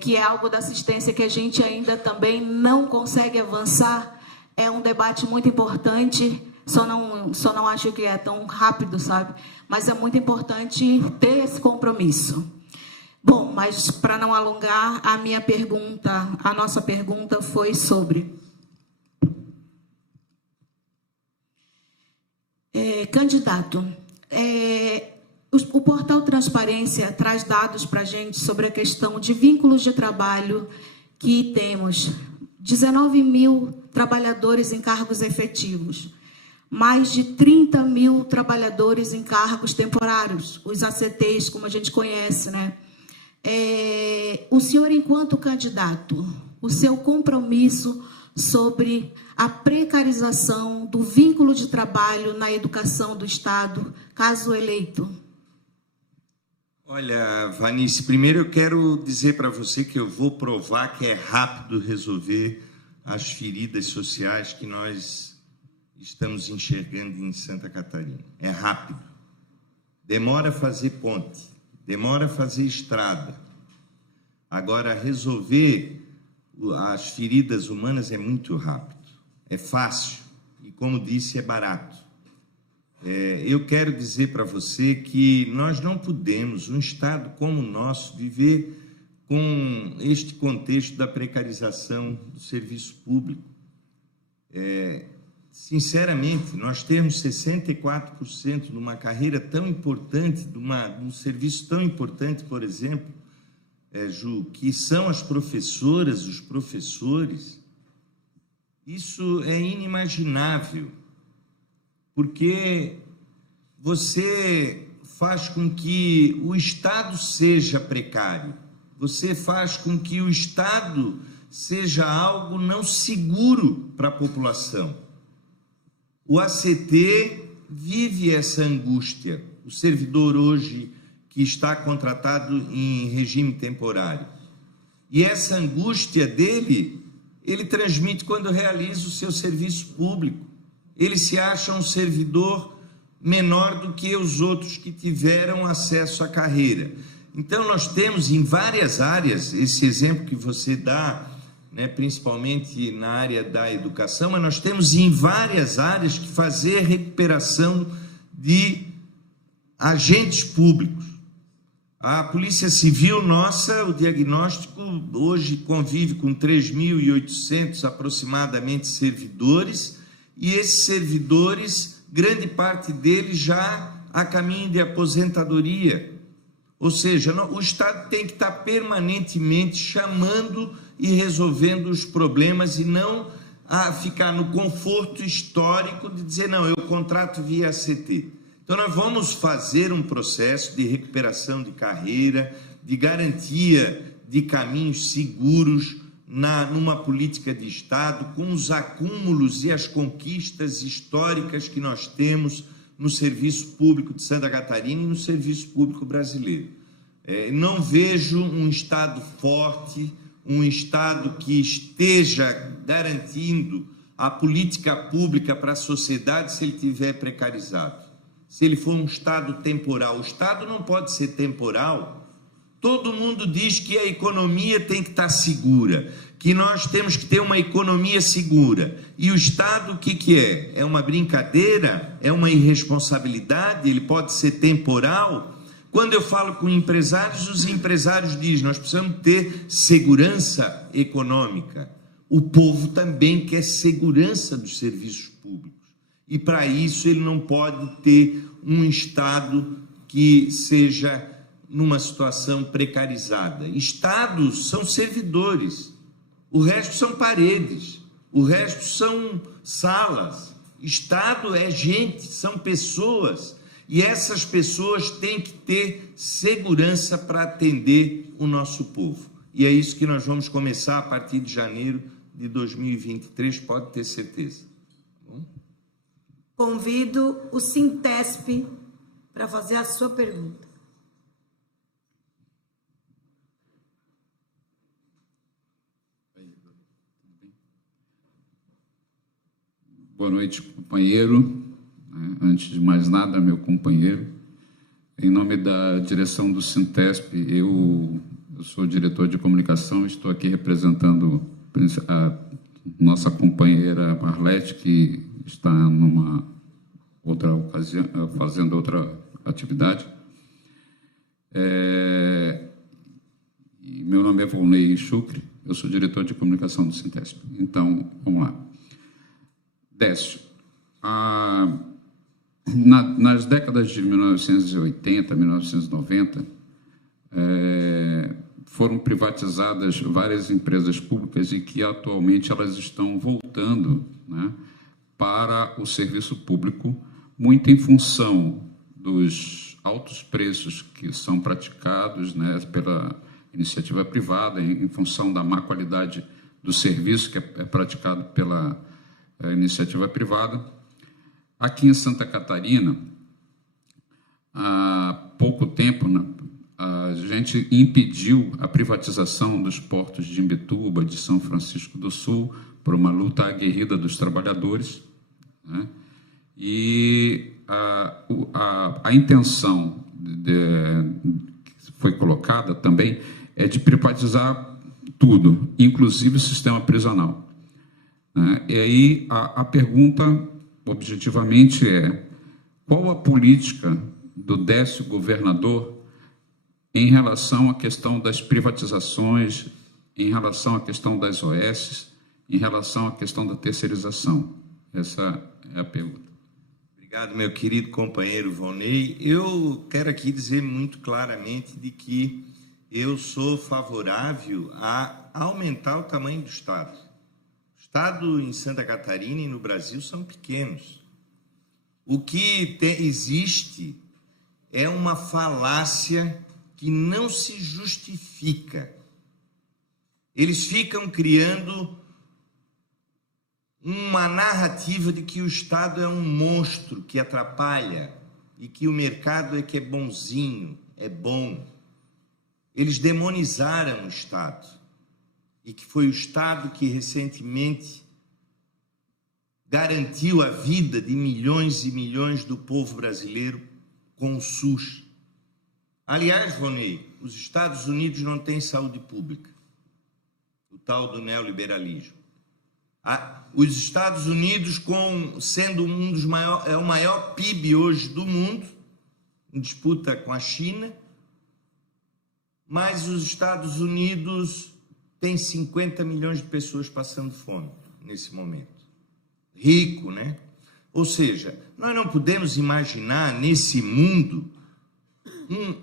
que é algo da assistência que a gente ainda também não consegue avançar, é um debate muito importante. Só não acho que é tão rápido, sabe? Mas é muito importante ter esse compromisso. Bom, mas para não alongar, a nossa pergunta foi sobre... candidato, o Portal Transparência traz dados para a gente sobre a questão de vínculos de trabalho que temos. 19 mil trabalhadores em cargos efetivos. Mais de 30 mil trabalhadores em cargos temporários, os ACTs, como a gente conhece, né? O senhor, enquanto candidato, o seu compromisso sobre a precarização do vínculo de trabalho na educação do Estado, caso eleito? Olha, Vanice, primeiro eu quero dizer para você que eu vou provar que é rápido resolver as feridas sociais que nós estamos enxergando em Santa Catarina. É rápido. Demora a fazer ponte, demora a fazer estrada. Agora, resolver as feridas humanas é muito rápido, é fácil e, como disse, é barato. Eu quero dizer para você que nós não podemos, um Estado como o nosso, viver com este contexto da precarização do serviço público. Sinceramente, nós temos 64% de uma carreira tão importante, de um serviço tão importante, por exemplo, Ju, que são as professoras, os professores. Isso é inimaginável, porque você faz com que o Estado seja precário, você faz com que o Estado seja algo não seguro para a população. O ACT vive essa angústia, o servidor hoje que está contratado em regime temporário. E essa angústia dele, ele transmite quando realiza o seu serviço público. Ele se acha um servidor menor do que os outros que tiveram acesso à carreira. Então, nós temos em várias áreas, esse exemplo que você dá, né, principalmente na área da educação, mas nós temos em várias áreas que fazer recuperação de agentes públicos. A Polícia Civil nossa, o diagnóstico, hoje convive com 3.800 aproximadamente servidores, e esses servidores, grande parte deles já a caminho de aposentadoria. Ou seja, o Estado tem que estar permanentemente chamando e resolvendo os problemas e não ficar no conforto histórico de dizer, não, eu contrato via ACT. Então, nós vamos fazer um processo de recuperação de carreira, de garantia de caminhos seguros numa política de Estado, com os acúmulos e as conquistas históricas que nós temos no serviço público de Santa Catarina e no serviço público brasileiro. Não vejo um Estado forte, um Estado que esteja garantindo a política pública para a sociedade se ele estiver precarizado. Se ele for um Estado temporal. O Estado não pode ser temporal Todo mundo diz que a economia tem que estar segura, que nós temos que ter uma economia segura. E o Estado, o que é? É uma brincadeira? É uma irresponsabilidade? Ele pode ser temporal? Quando eu falo com empresários, os empresários dizem, nós precisamos ter segurança econômica. O povo também quer segurança dos serviços públicos. E para isso ele não pode ter um Estado que seja numa situação precarizada. Estados são servidores, o resto são paredes, o resto são salas. Estado é gente, são pessoas, e essas pessoas têm que ter segurança para atender o nosso povo. E é isso que nós vamos começar a partir de janeiro de 2023, pode ter certeza. Convido o Sintesp para fazer a sua pergunta. Boa noite, companheiro. Antes de mais nada, meu companheiro, em nome da direção do Sintesp, eu sou diretor de comunicação, estou aqui representando a nossa companheira Marlete, que está numa outra ocasião, fazendo outra atividade. E meu nome é Volney Chucre, eu sou diretor de comunicação do Sintesp. Então, vamos lá. Décio, nas décadas de 1980, 1990, foram privatizadas várias empresas públicas e que atualmente elas estão voltando, né, para o serviço público, muito em função dos altos preços que são praticados, né, pela iniciativa privada, em função da má qualidade do serviço que é praticado pela iniciativa privada. Aqui em Santa Catarina, há pouco tempo, a gente impediu a privatização dos portos de Imbituba, de São Francisco do Sul, por uma luta aguerrida dos trabalhadores, né? E a intenção que foi colocada também é de privatizar tudo, inclusive o sistema prisional. E aí a pergunta, objetivamente, é: qual a política do Décio governador em relação à questão das privatizações, em relação à questão das OS, em relação à questão da terceirização? Essa é a pergunta. Obrigado, meu querido companheiro Volney. Eu quero aqui dizer muito claramente de que eu sou favorável a aumentar o tamanho do Estado. O Estado em Santa Catarina e no Brasil são pequenos. O que existe é uma falácia que não se justifica. Eles ficam criando uma narrativa de que o Estado é um monstro que atrapalha e que o mercado é que é bonzinho, é bom. Eles demonizaram o Estado e que foi o Estado que recentemente garantiu a vida de milhões e milhões do povo brasileiro com o SUS. Aliás, Volney, os Estados Unidos não têm saúde pública, o tal do neoliberalismo. Os Estados Unidos, sendo um dos maiores, o maior PIB hoje do mundo, em disputa com a China, mas os Estados Unidos têm 50 milhões de pessoas passando fome nesse momento. Rico, né? Ou seja, nós não podemos imaginar nesse mundo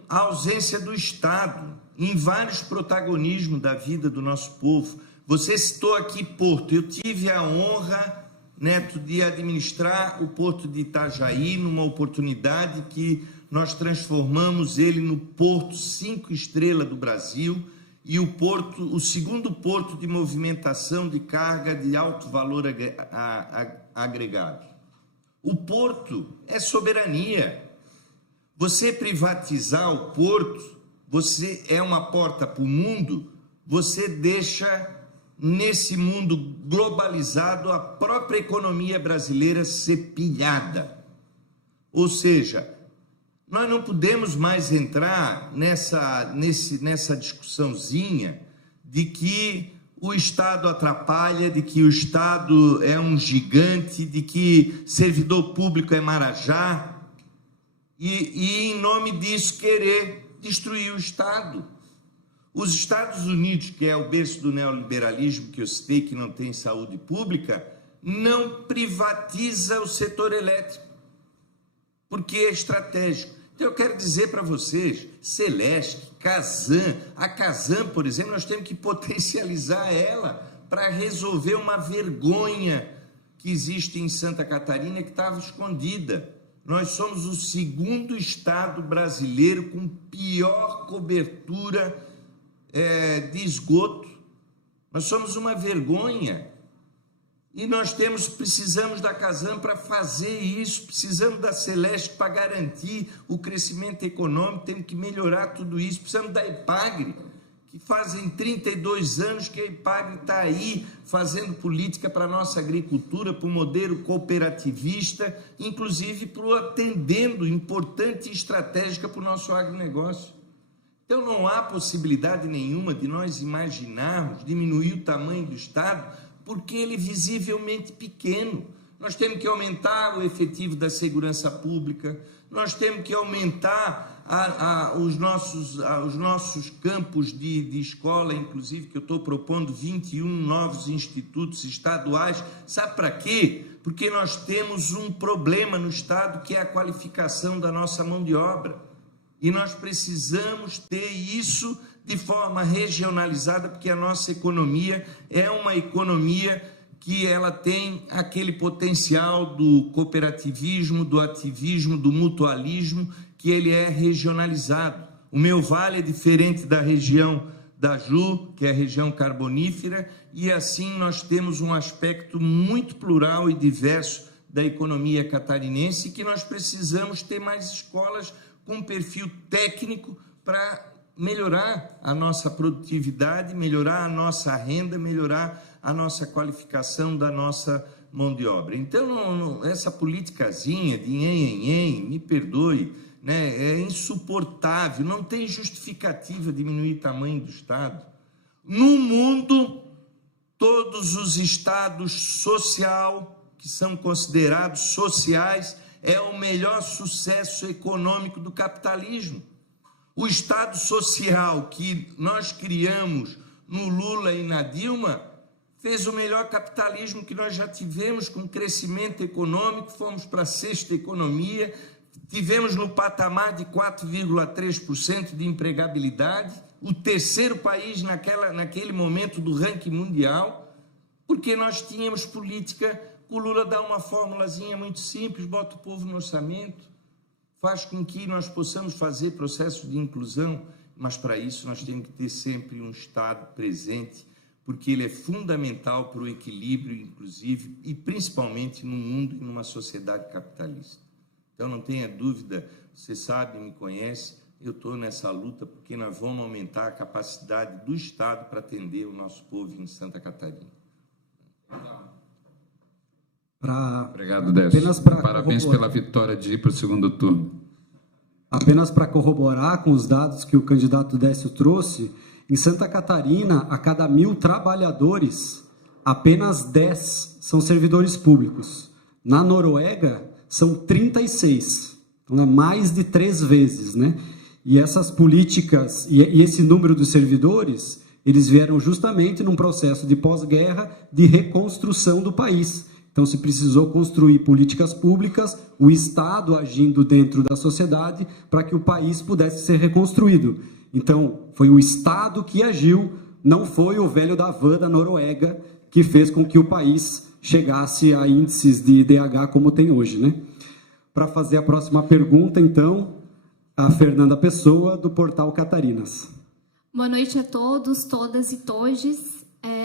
a ausência do Estado em vários protagonismos da vida do nosso povo. Você citou aqui Porto. Eu tive a honra, Neto, de administrar o Porto de Itajaí numa oportunidade que nós transformamos ele no Porto 5 estrelas do Brasil e o segundo porto de movimentação de carga de alto valor agregado. O porto é soberania. Você privatizar o porto, você é uma porta para o mundo, você deixa nesse mundo globalizado a própria economia brasileira ser pilhada. Ou seja, Nós não podemos mais entrar nessa discussãozinha de que o Estado atrapalha, de que o Estado é um gigante, de que servidor público é marajá, e em nome disso querer destruir o Estado. Os Estados Unidos, que é o berço do neoliberalismo que eu citei, que não tem saúde pública, não privatiza o setor elétrico, porque é estratégico. Então eu quero dizer para vocês, Celesc, Casan, a Casan, por exemplo, nós temos que potencializar ela para resolver uma vergonha que existe em Santa Catarina que estava escondida. Nós somos o segundo estado brasileiro com pior cobertura de esgoto. Nós somos uma vergonha. E nós precisamos da Casan para fazer isso, precisamos da Celesc para garantir o crescimento econômico, temos que melhorar tudo isso, precisamos da EPAGRE, que fazem 32 anos que a EPAGRE está aí fazendo política para a nossa agricultura, para o modelo cooperativista, inclusive atendendo importante e estratégica para o nosso agronegócio. Então não há possibilidade nenhuma de nós imaginarmos diminuir o tamanho do Estado, porque ele é visivelmente pequeno. Nós temos que aumentar o efetivo da segurança pública, nós temos que aumentar os nossos campos de escola, inclusive, que eu estou propondo 21 novos institutos estaduais. Sabe para quê? Porque nós temos um problema no Estado, que é a qualificação da nossa mão de obra. E nós precisamos ter isso de forma regionalizada, porque a nossa economia é uma economia que ela tem aquele potencial do cooperativismo, do ativismo, do mutualismo, que ele é regionalizado. O meu vale é diferente da região da Ju, que é a região carbonífera, e assim nós temos um aspecto muito plural e diverso da economia catarinense, que nós precisamos ter mais escolas com perfil técnico para melhorar a nossa produtividade, melhorar a nossa renda, melhorar a nossa qualificação da nossa mão de obra. Então, essa politicazinha de nhen, me perdoe, né, é insuportável, não tem justificativa diminuir o tamanho do Estado. No mundo, todos os estados que são considerados sociais, é o melhor sucesso econômico do capitalismo. O Estado social que nós criamos no Lula e na Dilma fez o melhor capitalismo que nós já tivemos, com crescimento econômico, fomos para a sexta economia, tivemos no patamar de 4,3% de empregabilidade, o terceiro país naquele momento do ranking mundial, porque nós tínhamos política. O Lula dá uma formulazinha muito simples, bota o povo no orçamento, faz com que nós possamos fazer processo de inclusão, mas para isso nós temos que ter sempre um Estado presente, porque ele é fundamental para o equilíbrio, inclusive, e principalmente no mundo e numa sociedade capitalista. Então não tenha dúvida, você sabe, me conhece, eu estou nessa luta porque nós vamos aumentar a capacidade do Estado para atender o nosso povo em Santa Catarina. Obrigado, Décio. Parabéns pela vitória de ir para o segundo turno. Apenas para corroborar com os dados que o candidato Décio trouxe, em Santa Catarina, a cada 1.000 trabalhadores, apenas 10 são servidores públicos. Na Noruega, são 36. Então, é mais de 3 vezes, né? E essas políticas, e esse número de servidores, eles vieram justamente num processo de pós-guerra de reconstrução do país. Então, se precisou construir políticas públicas, o Estado agindo dentro da sociedade para que o país pudesse ser reconstruído. Então, foi o Estado que agiu, não foi o velho da van da Noruega que fez com que o país chegasse a índices de IDH como tem hoje, né? Para fazer a próxima pergunta, então, a Fernanda Pessoa, do Portal Catarinas. Boa noite a todos, todas e todes.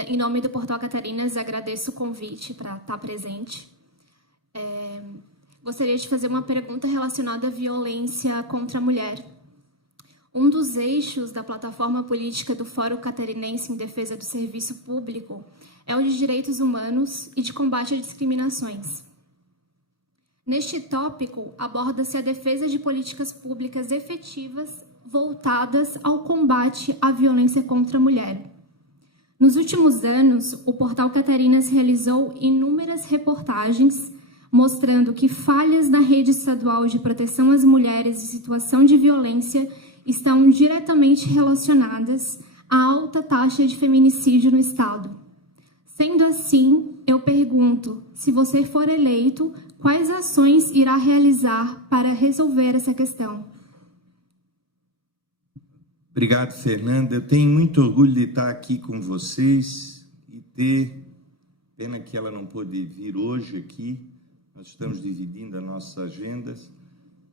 Em nome do Portal Catarinas, agradeço o convite para estar presente. Gostaria de fazer uma pergunta relacionada à violência contra a mulher. Um dos eixos da plataforma política do Fórum Catarinense em Defesa do Serviço Público é o de direitos humanos e de combate a discriminações. Neste tópico, aborda-se a defesa de políticas públicas efetivas voltadas ao combate à violência contra a mulher. Nos últimos anos, o Portal Catarinas realizou inúmeras reportagens mostrando que falhas na rede estadual de proteção às mulheres em situação de violência estão diretamente relacionadas à alta taxa de feminicídio no Estado. Sendo assim, eu pergunto, se você for eleito, quais ações irá realizar para resolver essa questão? Obrigado, Fernanda. Eu tenho muito orgulho de estar aqui com vocês e pena que ela não pôde vir hoje aqui, nós estamos dividindo as nossas agendas,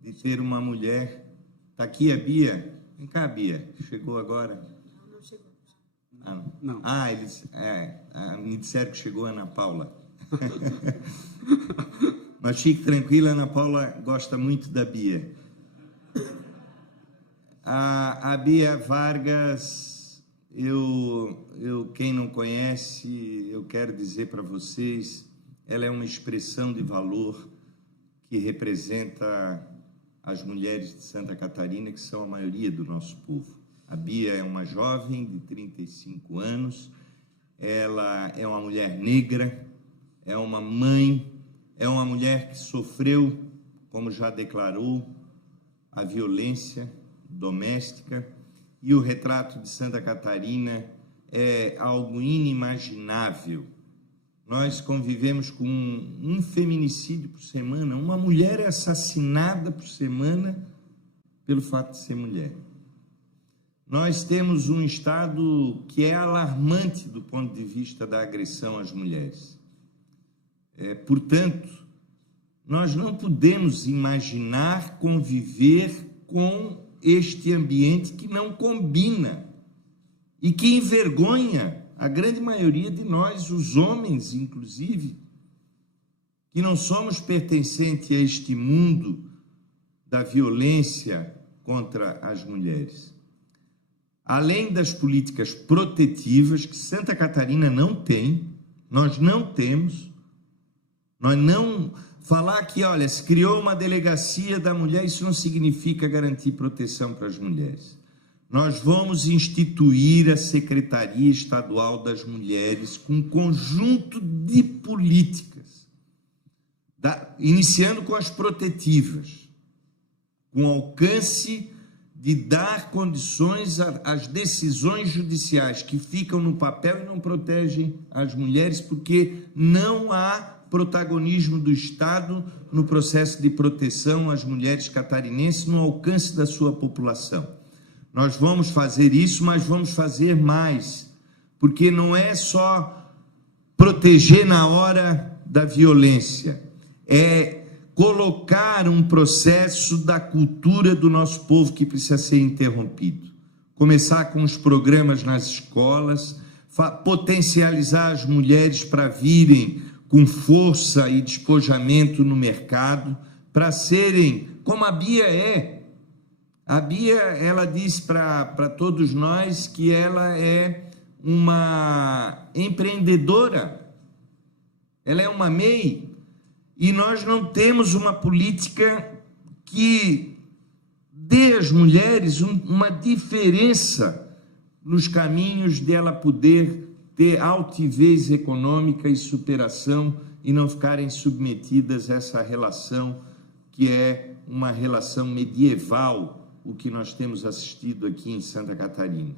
de ter uma mulher. Está aqui a Bia? Vem cá, Bia. Chegou agora? Não chegou. Não. Me disseram que chegou a Ana Paula. Mas fique tranquila, Ana Paula gosta muito da Bia. A Bia Vargas, quem não conhece, eu quero dizer para vocês, ela é uma expressão de valor que representa as mulheres de Santa Catarina, que são a maioria do nosso povo. A Bia é uma jovem de 35 anos, ela é uma mulher negra, é uma mãe, é uma mulher que sofreu, como já declarou, a violência doméstica, e o retrato de Santa Catarina é algo inimaginável. Nós convivemos com um feminicídio por semana, uma mulher é assassinada por semana pelo fato de ser mulher. Nós temos um estado que é alarmante do ponto de vista da agressão às mulheres. Portanto, nós não podemos imaginar conviver com este ambiente que não combina e que envergonha a grande maioria de nós, os homens, inclusive, que não somos pertencentes a este mundo da violência contra as mulheres. Além das políticas protetivas, que Santa Catarina não tem, nós não temos, nós não... Falar que, olha, se criou uma delegacia da mulher, isso não significa garantir proteção para as mulheres. Nós vamos instituir a Secretaria Estadual das Mulheres com um conjunto de políticas, iniciando com as protetivas, com alcance de dar condições às decisões judiciais que ficam no papel e não protegem as mulheres, porque não há protagonismo do Estado no processo de proteção às mulheres catarinenses no alcance da sua população. Nós vamos fazer isso, mas vamos fazer mais, porque não é só proteger na hora da violência, é colocar um processo da cultura do nosso povo que precisa ser interrompido. Começar com os programas nas escolas, potencializar as mulheres para virem com força e despojamento no mercado, para serem como a Bia é. A Bia, ela diz para todos nós que ela é uma empreendedora, ela é uma MEI, e nós não temos uma política que dê às mulheres uma diferença nos caminhos dela poder ter altivez econômica e superação e não ficarem submetidas a essa relação que é uma relação medieval, o que nós temos assistido aqui em Santa Catarina.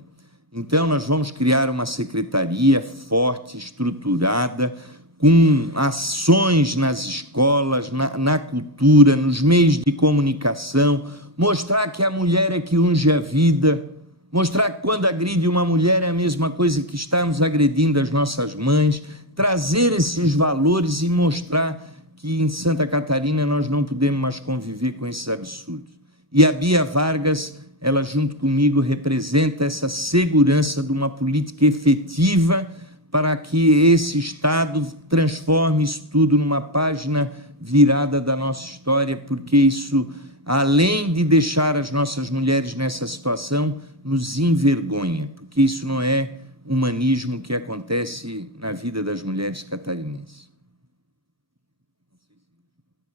Então, nós vamos criar uma secretaria forte, estruturada, com ações nas escolas, na cultura, nos meios de comunicação, mostrar que a mulher é que unge a vida, mostrar que quando agride uma mulher é a mesma coisa que estamos agredindo as nossas mães, trazer esses valores e mostrar que em Santa Catarina nós não podemos mais conviver com esses absurdos. E a Bia Vargas, ela junto comigo representa essa segurança de uma política efetiva para que esse Estado transforme isso tudo numa página virada da nossa história, porque isso, além de deixar as nossas mulheres nessa situação, nos envergonha, porque isso não é humanismo que acontece na vida das mulheres catarinenses.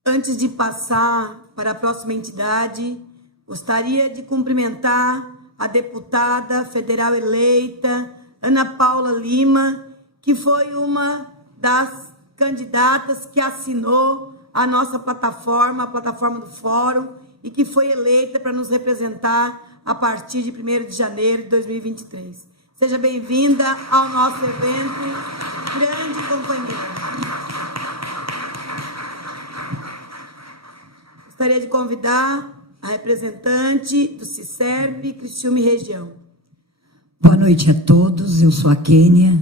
Antes de passar para a próxima entidade, gostaria de cumprimentar a deputada federal eleita, Ana Paula Lima, que foi uma das candidatas que assinou a nossa plataforma, a plataforma do Fórum, e que foi eleita para nos representar a partir de 1º de janeiro de 2023. Seja bem-vinda ao nosso evento, grande companheira. Gostaria de convidar a representante do CICERP, Criciúma e Região. Boa noite a todos, eu sou a Kênia,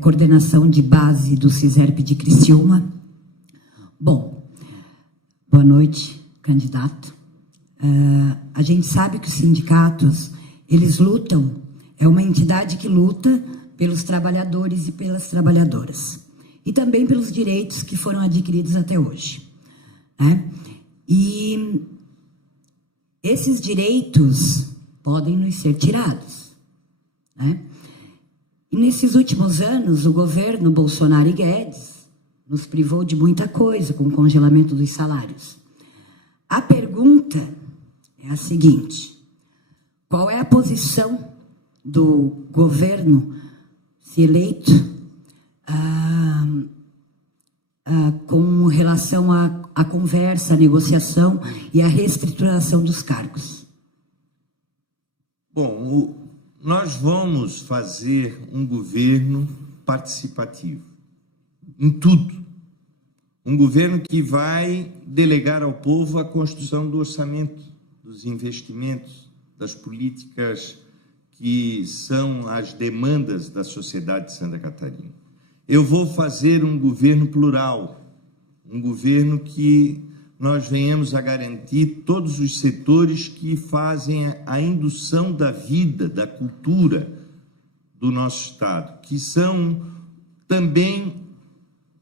coordenação de base do CICERP de Criciúma. Bom, boa noite, candidato. A gente sabe que os sindicatos, eles lutam, é uma entidade que luta pelos trabalhadores e pelas trabalhadoras, e também pelos direitos que foram adquiridos até hoje, né? E esses direitos podem nos ser tirados, né? E nesses últimos anos, o governo Bolsonaro e Guedes nos privou de muita coisa com o congelamento dos salários. A pergunta é a seguinte: qual é a posição do governo, se eleito, com relação à conversa, à negociação e à reestruturação dos cargos? Bom, nós vamos fazer um governo participativo, em tudo. Um governo que vai delegar ao povo a construção do orçamento, dos investimentos, das políticas que são as demandas da sociedade de Santa Catarina. Eu vou fazer um governo plural, um governo que nós venhamos a garantir todos os setores que fazem a indução da vida, da cultura do nosso Estado, que são também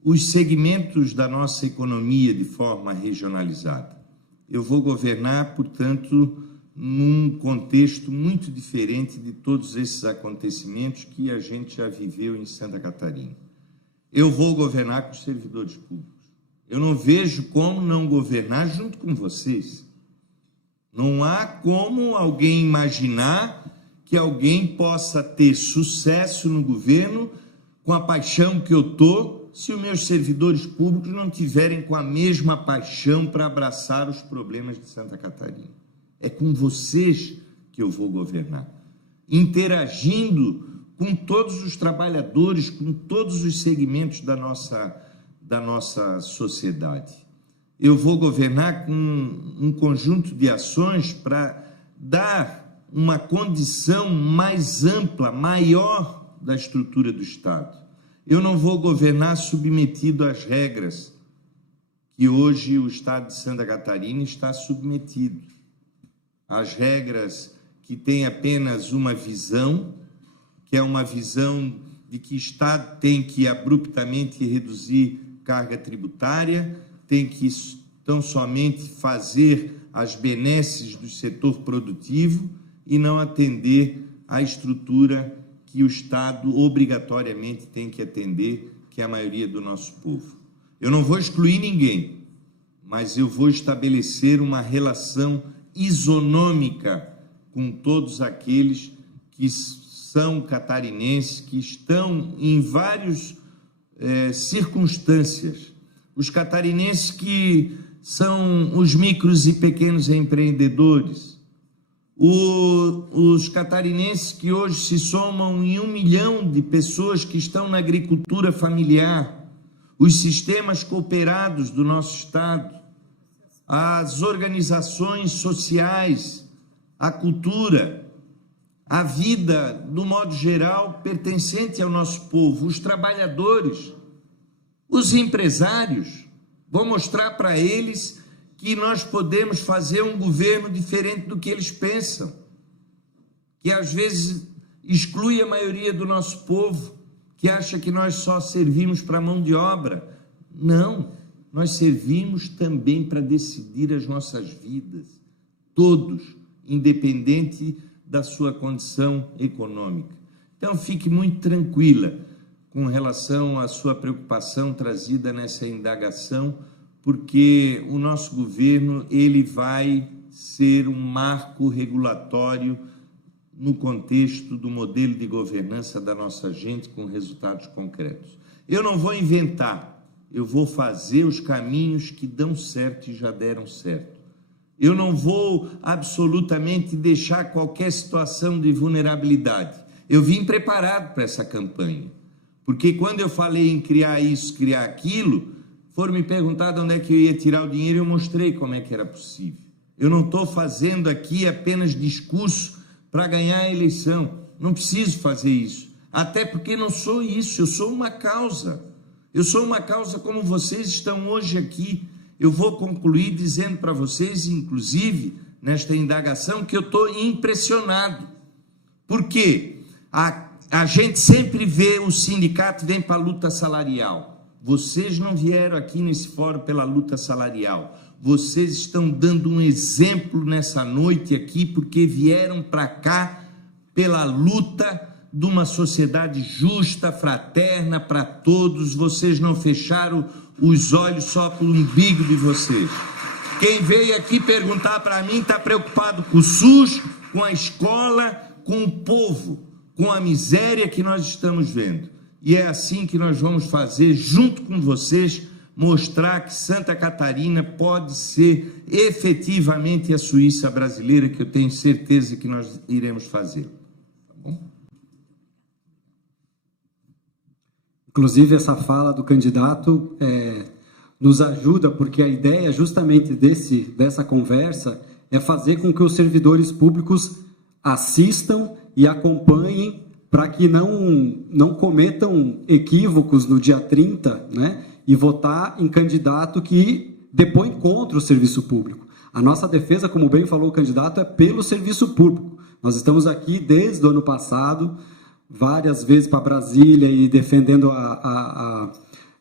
os segmentos da nossa economia de forma regionalizada. Eu vou governar, portanto, num contexto muito diferente de todos esses acontecimentos que a gente já viveu em Santa Catarina. Eu vou governar com os servidores públicos. Eu não vejo como não governar junto com vocês. Não há como alguém imaginar que alguém possa ter sucesso no governo com a paixão que eu estou, se os meus servidores públicos não tiverem com a mesma paixão para abraçar os problemas de Santa Catarina. É com vocês que eu vou governar, interagindo com todos os trabalhadores, com todos os segmentos da nossa sociedade. Eu vou governar com um conjunto de ações para dar uma condição mais ampla, maior da estrutura do Estado. Eu não vou governar submetido às regras que hoje o Estado de Santa Catarina está submetido. As regras que têm apenas uma visão, que é uma visão de que o Estado tem que abruptamente reduzir carga tributária, tem que tão somente fazer as benesses do setor produtivo e não atender à estrutura que o Estado obrigatoriamente tem que atender, que é a maioria do nosso povo. Eu não vou excluir ninguém, mas eu vou estabelecer uma relação isonômica com todos aqueles que são catarinenses, que estão em várias circunstâncias. Os catarinenses que são os micros e pequenos empreendedores, os catarinenses que hoje se somam em 1 milhão de pessoas que estão na agricultura familiar, os sistemas cooperados do nosso Estado, as organizações sociais, a cultura, a vida, do modo geral, pertencente ao nosso povo, os trabalhadores, os empresários. Vou mostrar para eles que nós podemos fazer um governo diferente do que eles pensam, que às vezes exclui a maioria do nosso povo, que acha que nós só servimos para a mão de obra. Não, nós servimos também para decidir as nossas vidas, todos, independente da sua condição econômica. Então, fique muito tranquila com relação à sua preocupação trazida nessa indagação porque o nosso governo ele vai ser um marco regulatório no contexto do modelo de governança da nossa gente com resultados concretos. Eu não vou inventar, eu vou fazer os caminhos que dão certo e já deram certo. Eu não vou absolutamente deixar qualquer situação de vulnerabilidade. Eu vim preparado para essa campanha, porque quando eu falei em criar isso, criar aquilo, foram me perguntar de onde é que eu ia tirar o dinheiro e eu mostrei como é que era possível. Eu não estou fazendo aqui apenas discurso para ganhar a eleição. Não preciso fazer isso. Até porque não sou isso, eu sou uma causa. Eu sou uma causa como vocês estão hoje aqui. Eu vou concluir dizendo para vocês, inclusive, nesta indagação, que eu estou impressionado. Por quê? A gente sempre vê o sindicato vem para a luta salarial. Vocês não vieram aqui nesse fórum pela luta salarial. Vocês estão dando um exemplo nessa noite aqui porque vieram para cá pela luta de uma sociedade justa, fraterna, para todos. Vocês não fecharam os olhos só para o umbigo de vocês. Quem veio aqui perguntar para mim está preocupado com o SUS, com a escola, com o povo, com a miséria que nós estamos vendo. E é assim que nós vamos fazer, junto com vocês, mostrar que Santa Catarina pode ser efetivamente a Suíça brasileira, que eu tenho certeza que nós iremos fazer. Tá bom? Inclusive, essa fala do candidato nos ajuda, porque a ideia justamente dessa conversa é fazer com que os servidores públicos assistam e acompanhem para que não cometam equívocos no dia 30, né? E votar em candidato que depõe contra o serviço público. A nossa defesa, como bem falou o candidato, é pelo serviço público. Nós estamos aqui desde o ano passado, várias vezes para Brasília e defendendo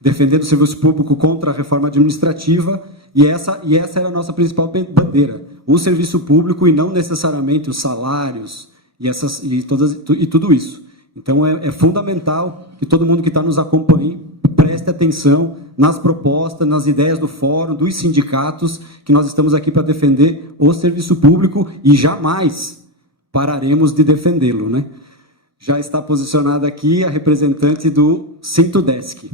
defendendo o serviço público contra a reforma administrativa, e essa era a nossa principal bandeira, o serviço público e não necessariamente os salários e tudo isso. Então é fundamental que todo mundo que está nos acompanhando preste atenção nas propostas, nas ideias do fórum, dos sindicatos, que nós estamos aqui para defender o serviço público e jamais pararemos de defendê-lo, né? Já está posicionada aqui a representante do Sintudesc.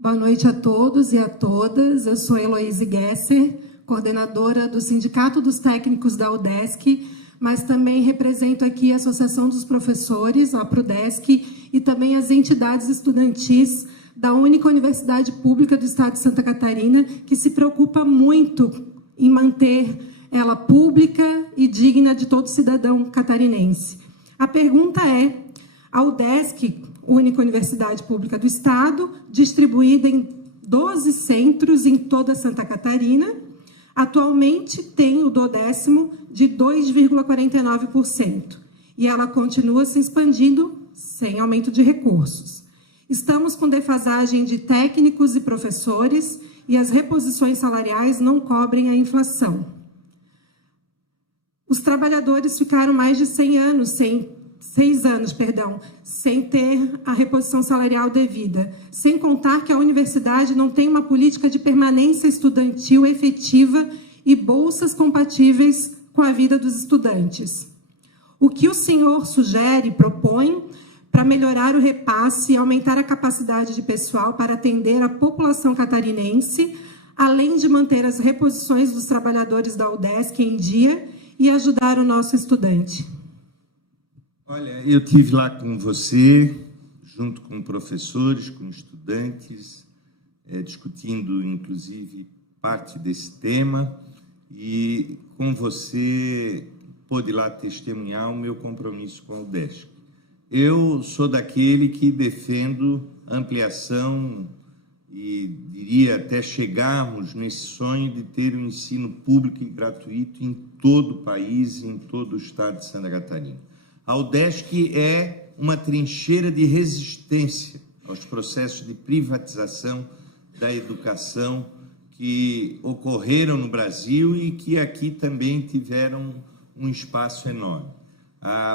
Boa noite a todos e a todas. Eu sou Heloíse Gesser, coordenadora do Sindicato dos Técnicos da UDESC, mas também represento aqui a Associação dos Professores, a Prudesc, e também as entidades estudantis da única universidade pública do estado de Santa Catarina, que se preocupa muito em manter ela pública e digna de todo cidadão catarinense. A pergunta é: a UDESC, única universidade pública do estado, distribuída em 12 centros em toda Santa Catarina, atualmente tem o 10º de 2,49%, e ela continua se expandindo sem aumento de recursos. Estamos com defasagem de técnicos e professores e as reposições salariais não cobrem a inflação. Os trabalhadores ficaram mais de 6 anos, sem ter a reposição salarial devida, sem contar que a universidade não tem uma política de permanência estudantil efetiva e bolsas compatíveis com a vida dos estudantes. O que o senhor sugere, propõe, para melhorar o repasse e aumentar a capacidade de pessoal para atender a população catarinense, além de manter as reposições dos trabalhadores da UDESC em dia e ajudar o nosso estudante? Olha, eu estive lá com você, junto com professores, com estudantes, discutindo, inclusive, parte desse tema, e com você pude lá testemunhar o meu compromisso com a UDESC. Eu sou daquele que defendo ampliação e diria até chegarmos nesse sonho de ter um ensino público e gratuito em todo o país, em todo o estado de Santa Catarina. A UDESC é uma trincheira de resistência aos processos de privatização da educação que ocorreram no Brasil e que aqui também tiveram um espaço enorme.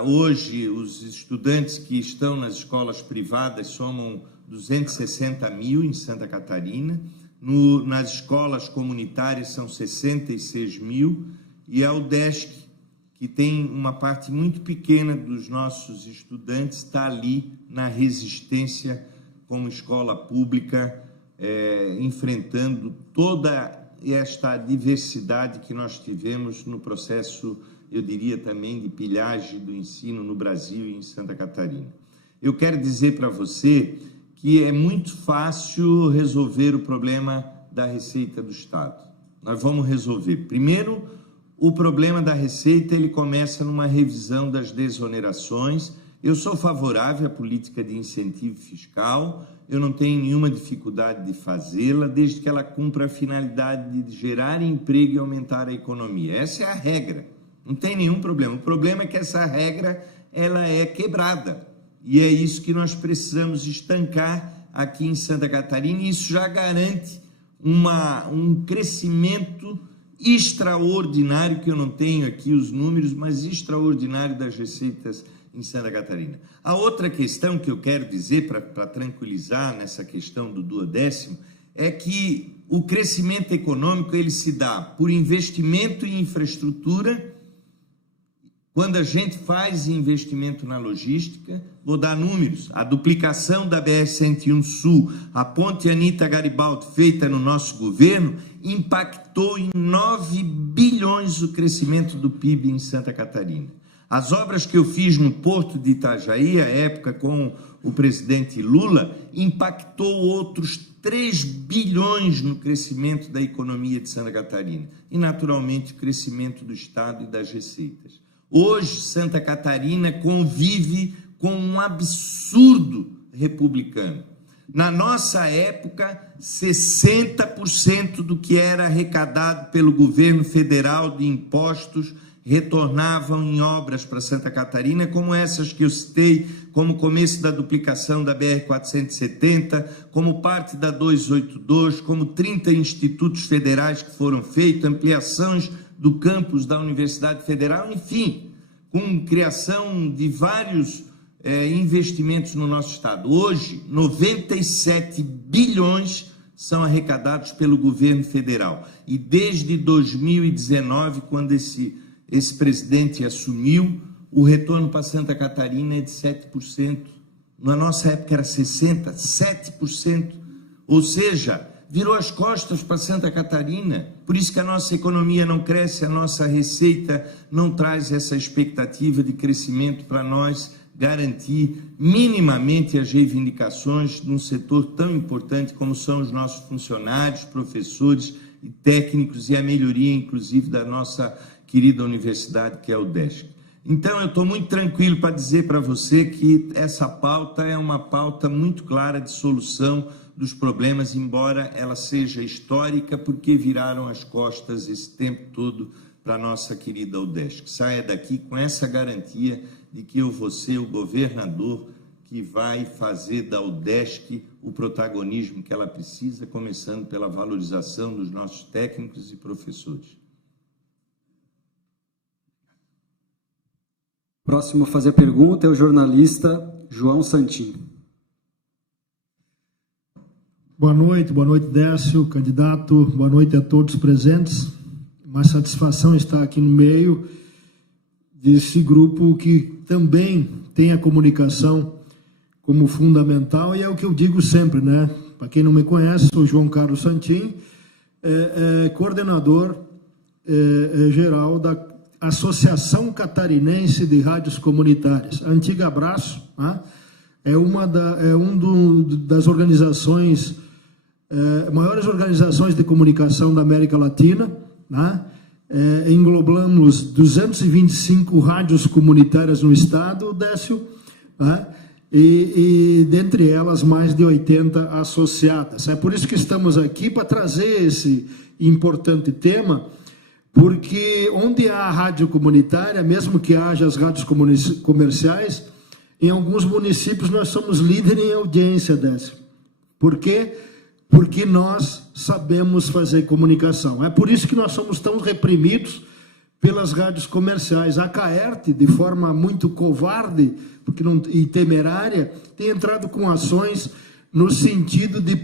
Hoje, os estudantes que estão nas escolas privadas somam 260 mil em Santa Catarina. nas escolas comunitárias são 66 mil, e a UDESC, que tem uma parte muito pequena dos nossos estudantes, está ali na resistência como escola pública, enfrentando toda esta diversidade que nós tivemos no processo, eu diria também, de pilhagem do ensino no Brasil e em Santa Catarina. Eu quero dizer para você que é muito fácil resolver o problema da Receita do Estado. Nós vamos resolver. Primeiro, o problema da Receita, ele começa numa revisão das desonerações. Eu sou favorável à política de incentivo fiscal, eu não tenho nenhuma dificuldade de fazê-la, desde que ela cumpra a finalidade de gerar emprego e aumentar a economia. Essa é a regra, não tem nenhum problema. O problema é que essa regra ela é quebrada, e é isso que nós precisamos estancar aqui em Santa Catarina, e isso já garante um crescimento extraordinário, que eu não tenho aqui os números, mas extraordinário das receitas em Santa Catarina. A outra questão que eu quero dizer, para tranquilizar nessa questão do duodécimo, é que o crescimento econômico ele se dá por investimento em infraestrutura. Quando a gente faz investimento na logística, vou dar números, a duplicação da BR-101 Sul, a ponte Anita Garibaldi, feita no nosso governo, impactou em 9 bilhões o crescimento do PIB em Santa Catarina. As obras que eu fiz no Porto de Itajaí, à época com o presidente Lula, impactou outros 3 bilhões no crescimento da economia de Santa Catarina e, naturalmente, o crescimento do Estado e das receitas. Hoje, Santa Catarina convive com um absurdo republicano. Na nossa época, 60% do que era arrecadado pelo governo federal de impostos retornavam em obras para Santa Catarina, como essas que eu citei, como o começo da duplicação da BR-470, como parte da 282, como 30 institutos federais que foram feitos, ampliações do campus da Universidade Federal, enfim, com criação de vários investimentos no nosso Estado. Hoje, 97 bilhões são arrecadados pelo governo federal. E desde 2019, quando esse presidente assumiu, o retorno para Santa Catarina é de 7%. Na nossa época era 60%, 7%. Ou seja, virou as costas para Santa Catarina. Por isso que a nossa economia não cresce, a nossa receita não traz essa expectativa de crescimento para nós garantir minimamente as reivindicações num setor tão importante como são os nossos funcionários, professores e técnicos, e a melhoria, inclusive, da nossa querida universidade, que é o UDESC. Então, eu estou muito tranquilo para dizer para você que essa pauta é uma pauta muito clara de solução dos problemas, embora ela seja histórica, porque viraram as costas esse tempo todo para a nossa querida UDESC. Saia daqui com essa garantia de que eu vou ser o governador que vai fazer da UDESC o protagonismo que ela precisa, começando pela valorização dos nossos técnicos e professores. Próximo a fazer a pergunta é o jornalista João Santin. Boa noite, Décio, candidato, boa noite a todos presentes. Uma satisfação estar aqui no meio desse grupo que também tem a comunicação como fundamental, e é o que eu digo sempre, né? Para quem não me conhece, sou João Carlos Santin, coordenador geral da Associação Catarinense de Rádios Comunitárias, a antiga Abraço, né? Das organizações, maiores organizações de comunicação da América Latina, né? Englobamos 225 rádios comunitárias no estado, Décio, né? E dentre elas mais de 80 associadas. É por isso que estamos aqui, para trazer esse importante tema, porque onde há rádio comunitária, mesmo que haja as rádios comerciais, em alguns municípios nós somos líderes em audiência, Décio. Por quê? Porque nós sabemos fazer comunicação. É por isso que nós somos tão reprimidos pelas rádios comerciais. A Caerte, de forma muito covarde e temerária, tem entrado com ações no sentido de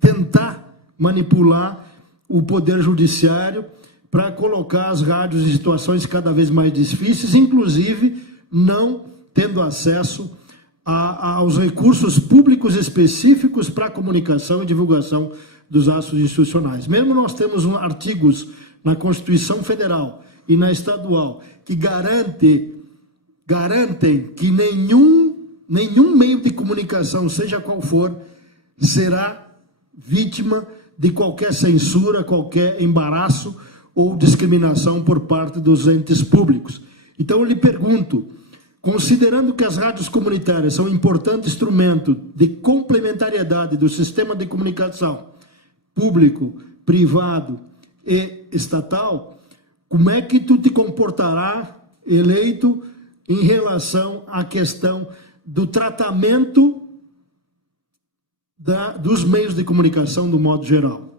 tentar manipular o poder judiciário para colocar as rádios em situações cada vez mais difíceis, inclusive não tendo acesso aos recursos públicos específicos para a comunicação e divulgação dos atos institucionais. Mesmo nós temos artigos na Constituição Federal e na estadual que garantem que nenhum meio de comunicação, seja qual for, será vítima de qualquer censura, qualquer embaraço ou discriminação por parte dos entes públicos. Então, eu lhe pergunto, considerando que as rádios comunitárias são um importante instrumento de complementariedade do sistema de comunicação público, privado e estatal, como é que tu te comportará, eleito, em relação à questão do tratamento dos meios de comunicação do modo geral?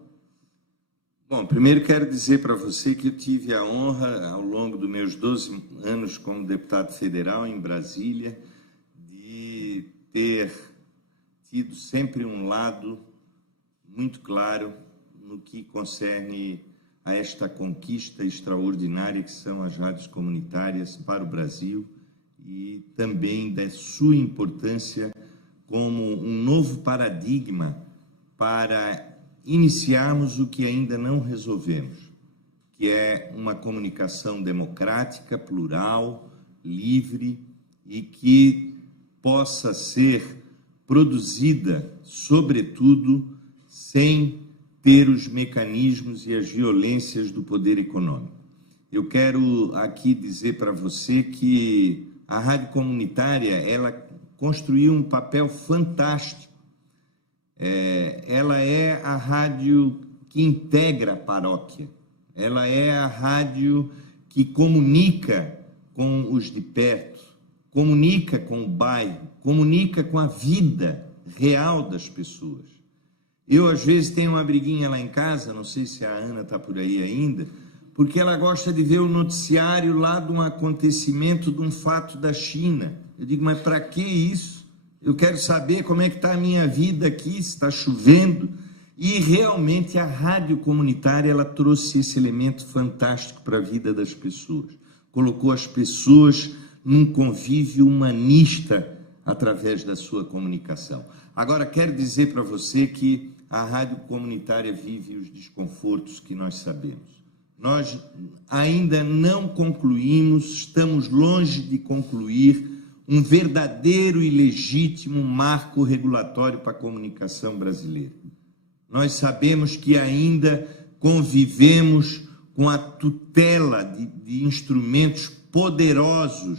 Bom, primeiro quero dizer para você que eu tive a honra, ao longo dos meus 12 anos como deputado federal em Brasília, de ter tido sempre um lado muito claro no que concerne a esta conquista extraordinária que são as rádios comunitárias para o Brasil e também da sua importância como um novo paradigma para iniciarmos o que ainda não resolvemos, que é uma comunicação democrática, plural, livre e que possa ser produzida, sobretudo, sem ter os mecanismos e as violências do poder econômico. Eu quero aqui dizer para você que a rádio comunitária, ela construiu um papel fantástico. Ela é a rádio que integra a paróquia, ela é a rádio que comunica com os de perto, comunica com o bairro, comunica com a vida real das pessoas. Eu, às vezes, tenho uma briguinha lá em casa, não sei se a Ana está por aí ainda, porque ela gosta de ver o noticiário lá de um acontecimento, de um fato da China. Eu digo, mas para que isso? Eu quero saber como é que está a minha vida aqui, se está chovendo. E realmente a rádio comunitária, ela trouxe esse elemento fantástico para a vida das pessoas. Colocou as pessoas num convívio humanista através da sua comunicação. Agora, quero dizer para você que a rádio comunitária vive os desconfortos que nós sabemos. Nós ainda não concluímos, estamos longe de concluir um verdadeiro e legítimo marco regulatório para a comunicação brasileira. Nós sabemos que ainda convivemos com a tutela de instrumentos poderosos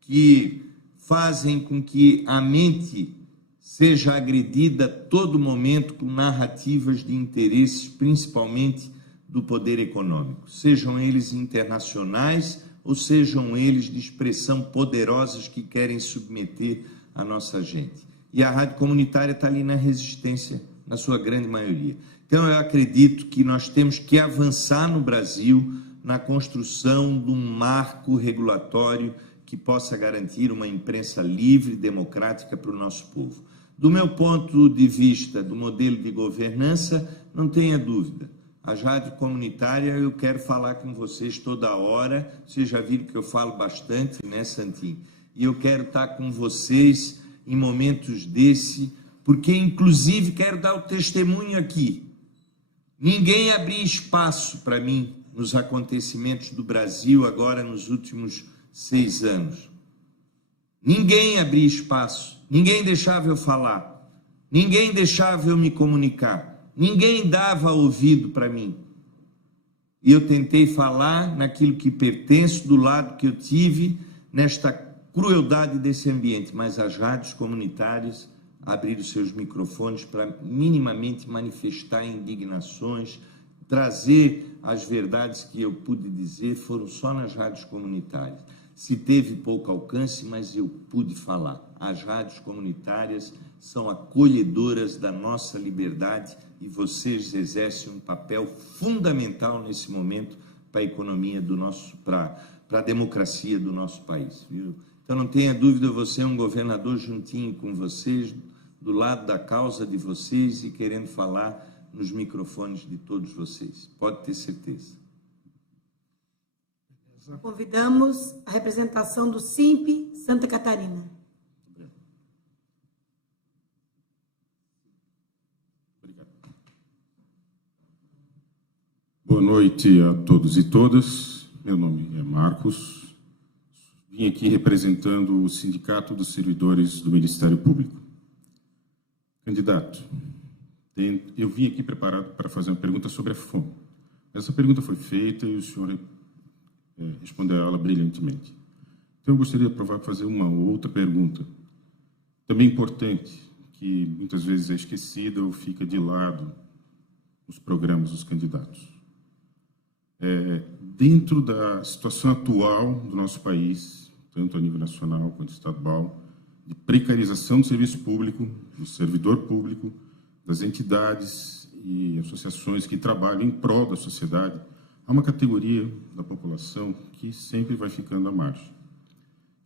que fazem com que a mente seja agredida a todo momento com narrativas de interesses, principalmente do poder econômico, sejam eles internacionais ou sejam eles de expressão poderosas que querem submeter a nossa gente. E a rádio comunitária está ali na resistência, na sua grande maioria. Então, eu acredito que nós temos que avançar no Brasil na construção de um marco regulatório que possa garantir uma imprensa livre e democrática para o nosso povo. Do meu ponto de vista do modelo de governança, não tenha dúvida. As rádios comunitárias, eu quero falar com vocês toda hora. Vocês já viram que eu falo bastante, né, Santinho? E eu quero estar com vocês em momentos desse, porque, inclusive, quero dar o testemunho aqui. Ninguém abria espaço para mim nos acontecimentos do Brasil agora nos últimos 6 anos. Ninguém abria espaço, ninguém deixava eu falar, ninguém deixava eu me comunicar. Ninguém dava ouvido para mim. E eu tentei falar naquilo que pertenço, do lado que eu tive, nesta crueldade desse ambiente. Mas as rádios comunitárias abriram seus microfones para minimamente manifestar indignações, trazer as verdades que eu pude dizer, foram só nas rádios comunitárias. Se teve pouco alcance, mas eu pude falar. As rádios comunitárias são acolhedoras da nossa liberdade e vocês exercem um papel fundamental nesse momento para a economia do nosso, para a democracia do nosso país, viu? Então não tenha dúvida, você é um governador juntinho com vocês, do lado da causa de vocês e querendo falar nos microfones de todos vocês, pode ter certeza. Convidamos a representação do SIMP Santa Catarina. Obrigado. Boa noite a todos e todas. Meu nome é Marcos. Vim aqui representando o Sindicato dos Servidores do Ministério Público. Candidato, eu vim aqui preparado para fazer uma pergunta sobre a fome. Essa pergunta foi feita e o senhor respondeu a ela brilhantemente. Então, eu gostaria de fazer uma outra pergunta, também importante, que muitas vezes é esquecida ou fica de lado nos programas dos candidatos. Dentro da situação atual do nosso país, tanto a nível nacional quanto estadual, de precarização do serviço público, do servidor público, das entidades e associações que trabalham em prol da sociedade, há uma categoria da população que sempre vai ficando à margem,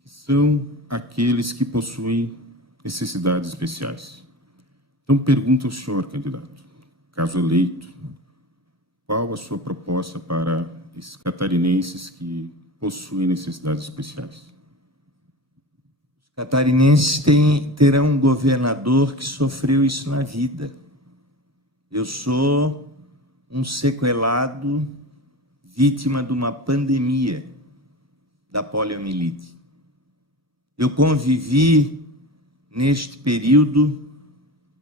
que são aqueles que possuem necessidades especiais. Então, pergunto ao senhor, candidato, caso eleito, qual a sua proposta para esses catarinenses que possuem necessidades especiais? Os catarinenses terão um governador que sofreu isso na vida. Eu sou um sequelado, vítima de uma pandemia da poliomielite. Eu convivi neste período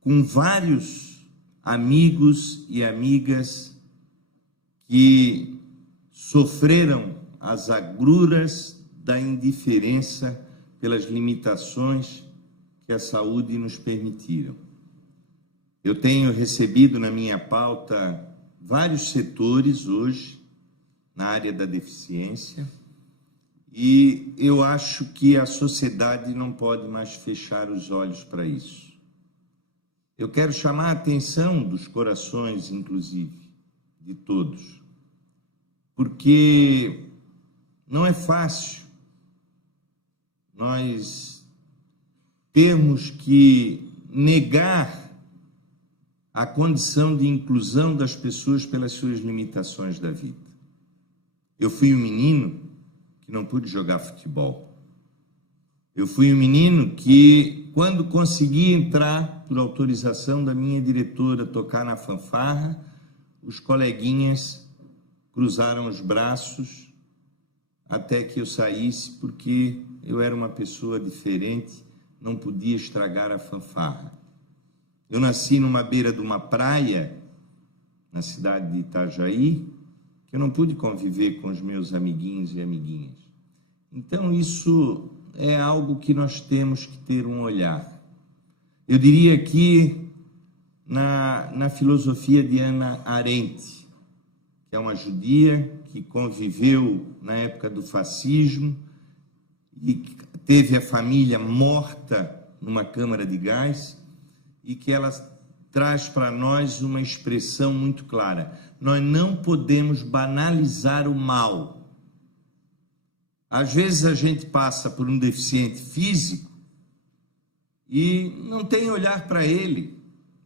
com vários amigos e amigas que sofreram as agruras da indiferença pelas limitações que a saúde nos permitiram. Eu tenho recebido na minha pauta vários setores hoje na área da deficiência e eu acho que a sociedade não pode mais fechar os olhos para isso. Eu quero chamar a atenção dos corações, inclusive, de todos, porque não é fácil nós termos que negar a condição de inclusão das pessoas pelas suas limitações da vida. Eu fui um menino que não pude jogar futebol. Eu fui um menino que, quando consegui entrar, por autorização da minha diretora, tocar na fanfarra, os coleguinhas cruzaram os braços até que eu saísse, porque eu era uma pessoa diferente, não podia estragar a fanfarra. Eu nasci numa beira de uma praia, na cidade de Itajaí, que eu não pude conviver com os meus amiguinhos e amiguinhas. Então, isso é algo que nós temos que ter um olhar. Eu diria que, na filosofia de Hannah Arendt, que é uma judia que conviveu na época do fascismo e teve a família morta numa câmara de gás, e que ela traz para nós uma expressão muito clara. Nós não podemos banalizar o mal. Às vezes a gente passa por um deficiente físico e não tem olhar para ele.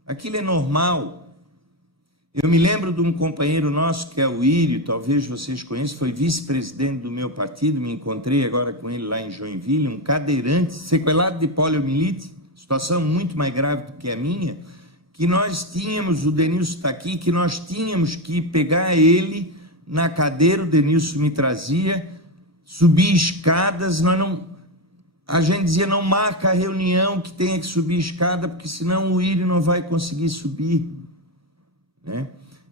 Aquilo é normal. Eu me lembro de um companheiro nosso, que é o Írio, talvez vocês conheçam, foi vice-presidente do meu partido, me encontrei agora com ele lá em Joinville, um cadeirante, sequelado de poliomielite, situação muito mais grave do que a minha, que nós tínhamos, o Denilson está aqui, que nós tínhamos que pegar ele na cadeira, o Denilson me trazia, subir escadas, a gente dizia, não marca a reunião que tenha que subir escada, porque senão o Írio não vai conseguir subir, né?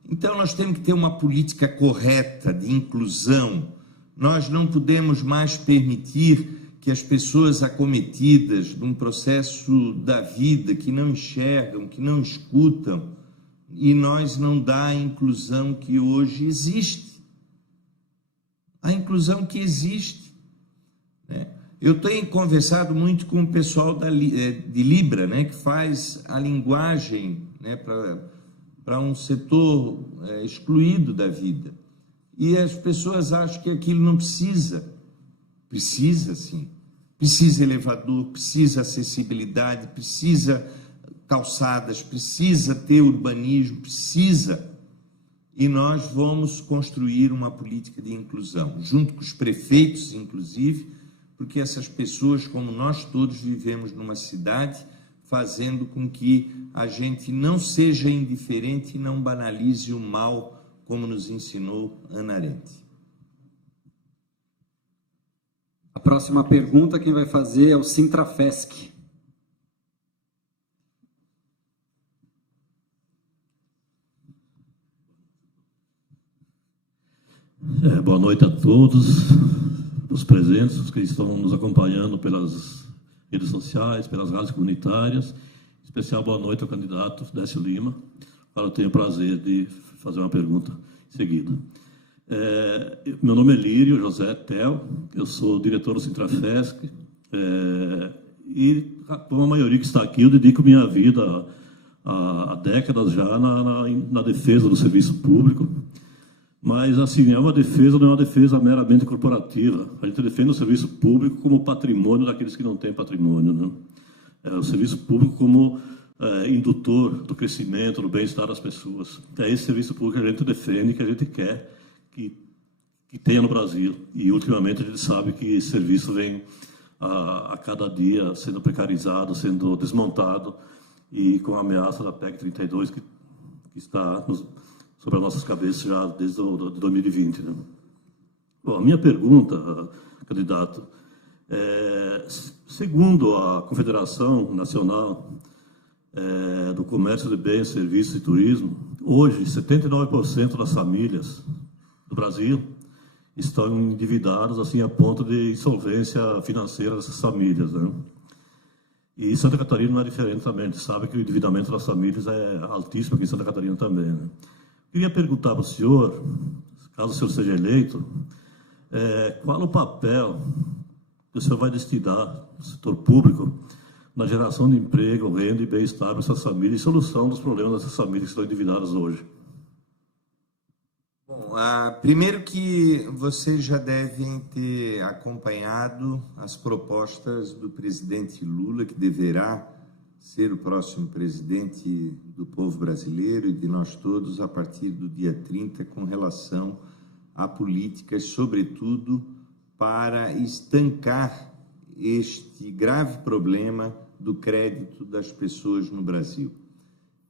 Então nós temos que ter uma política correta de inclusão. Nós não podemos mais permitir que as pessoas acometidas de um processo da vida, que não enxergam, que não escutam, e nós não dá a inclusão que hoje existe. A inclusão que existe, né? Eu tenho conversado muito com o pessoal de Libra, né, que faz a linguagem, né, para um setor excluído da vida. E as pessoas acham que aquilo não precisa. Precisa, sim. Precisa elevador, precisa acessibilidade, precisa calçadas, precisa ter urbanismo, precisa. E nós vamos construir uma política de inclusão, junto com os prefeitos, inclusive, porque essas pessoas, como nós todos, vivemos numa cidade, fazendo com que a gente não seja indiferente e não banalize o mal, como nos ensinou Hannah Arendt. A próxima pergunta quem vai fazer é o Sintrafesc. Boa noite a todos, os presentes, os que estão nos acompanhando pelas redes sociais, pelas rádios comunitárias. Em especial, boa noite ao candidato Décio Lima, para eu tenho o prazer de fazer uma pergunta em seguida. Meu nome é Lírio José Tel, eu sou diretor do Sintrafesc, e, como a maioria que está aqui, eu dedico minha vida há décadas já na defesa do serviço público. Mas, assim, não é uma defesa meramente corporativa. A gente defende o serviço público como patrimônio daqueles que não têm patrimônio, né? O serviço público como indutor do crescimento, do bem-estar das pessoas. É esse serviço público que a gente defende, que a gente quer que tenha no Brasil. E, ultimamente, a gente sabe que esse serviço vem a cada dia sendo precarizado, sendo desmontado, e com a ameaça da PEC 32, que está sobre as nossas cabeças já desde 2020. Né? Bom, a minha pergunta, candidato, segundo a Confederação Nacional do Comércio de Bens, Serviços e Turismo, hoje 79% das famílias do Brasil estão endividadas assim, a ponto de insolvência financeira dessas famílias. Né? E Santa Catarina não é diferente também. A gente sabe que o endividamento das famílias é altíssimo aqui em Santa Catarina também. Né? Queria perguntar para o senhor, caso o senhor seja eleito, qual o papel que o senhor vai destinar no setor público na geração de emprego, renda e bem-estar para essas famílias e solução dos problemas dessas famílias que estão endividadas hoje? Bom, primeiro que vocês já devem ter acompanhado as propostas do presidente Lula, que deverá ser o próximo presidente do povo brasileiro e de nós todos a partir do dia 30, com relação a políticas, sobretudo, para estancar este grave problema do crédito das pessoas no Brasil.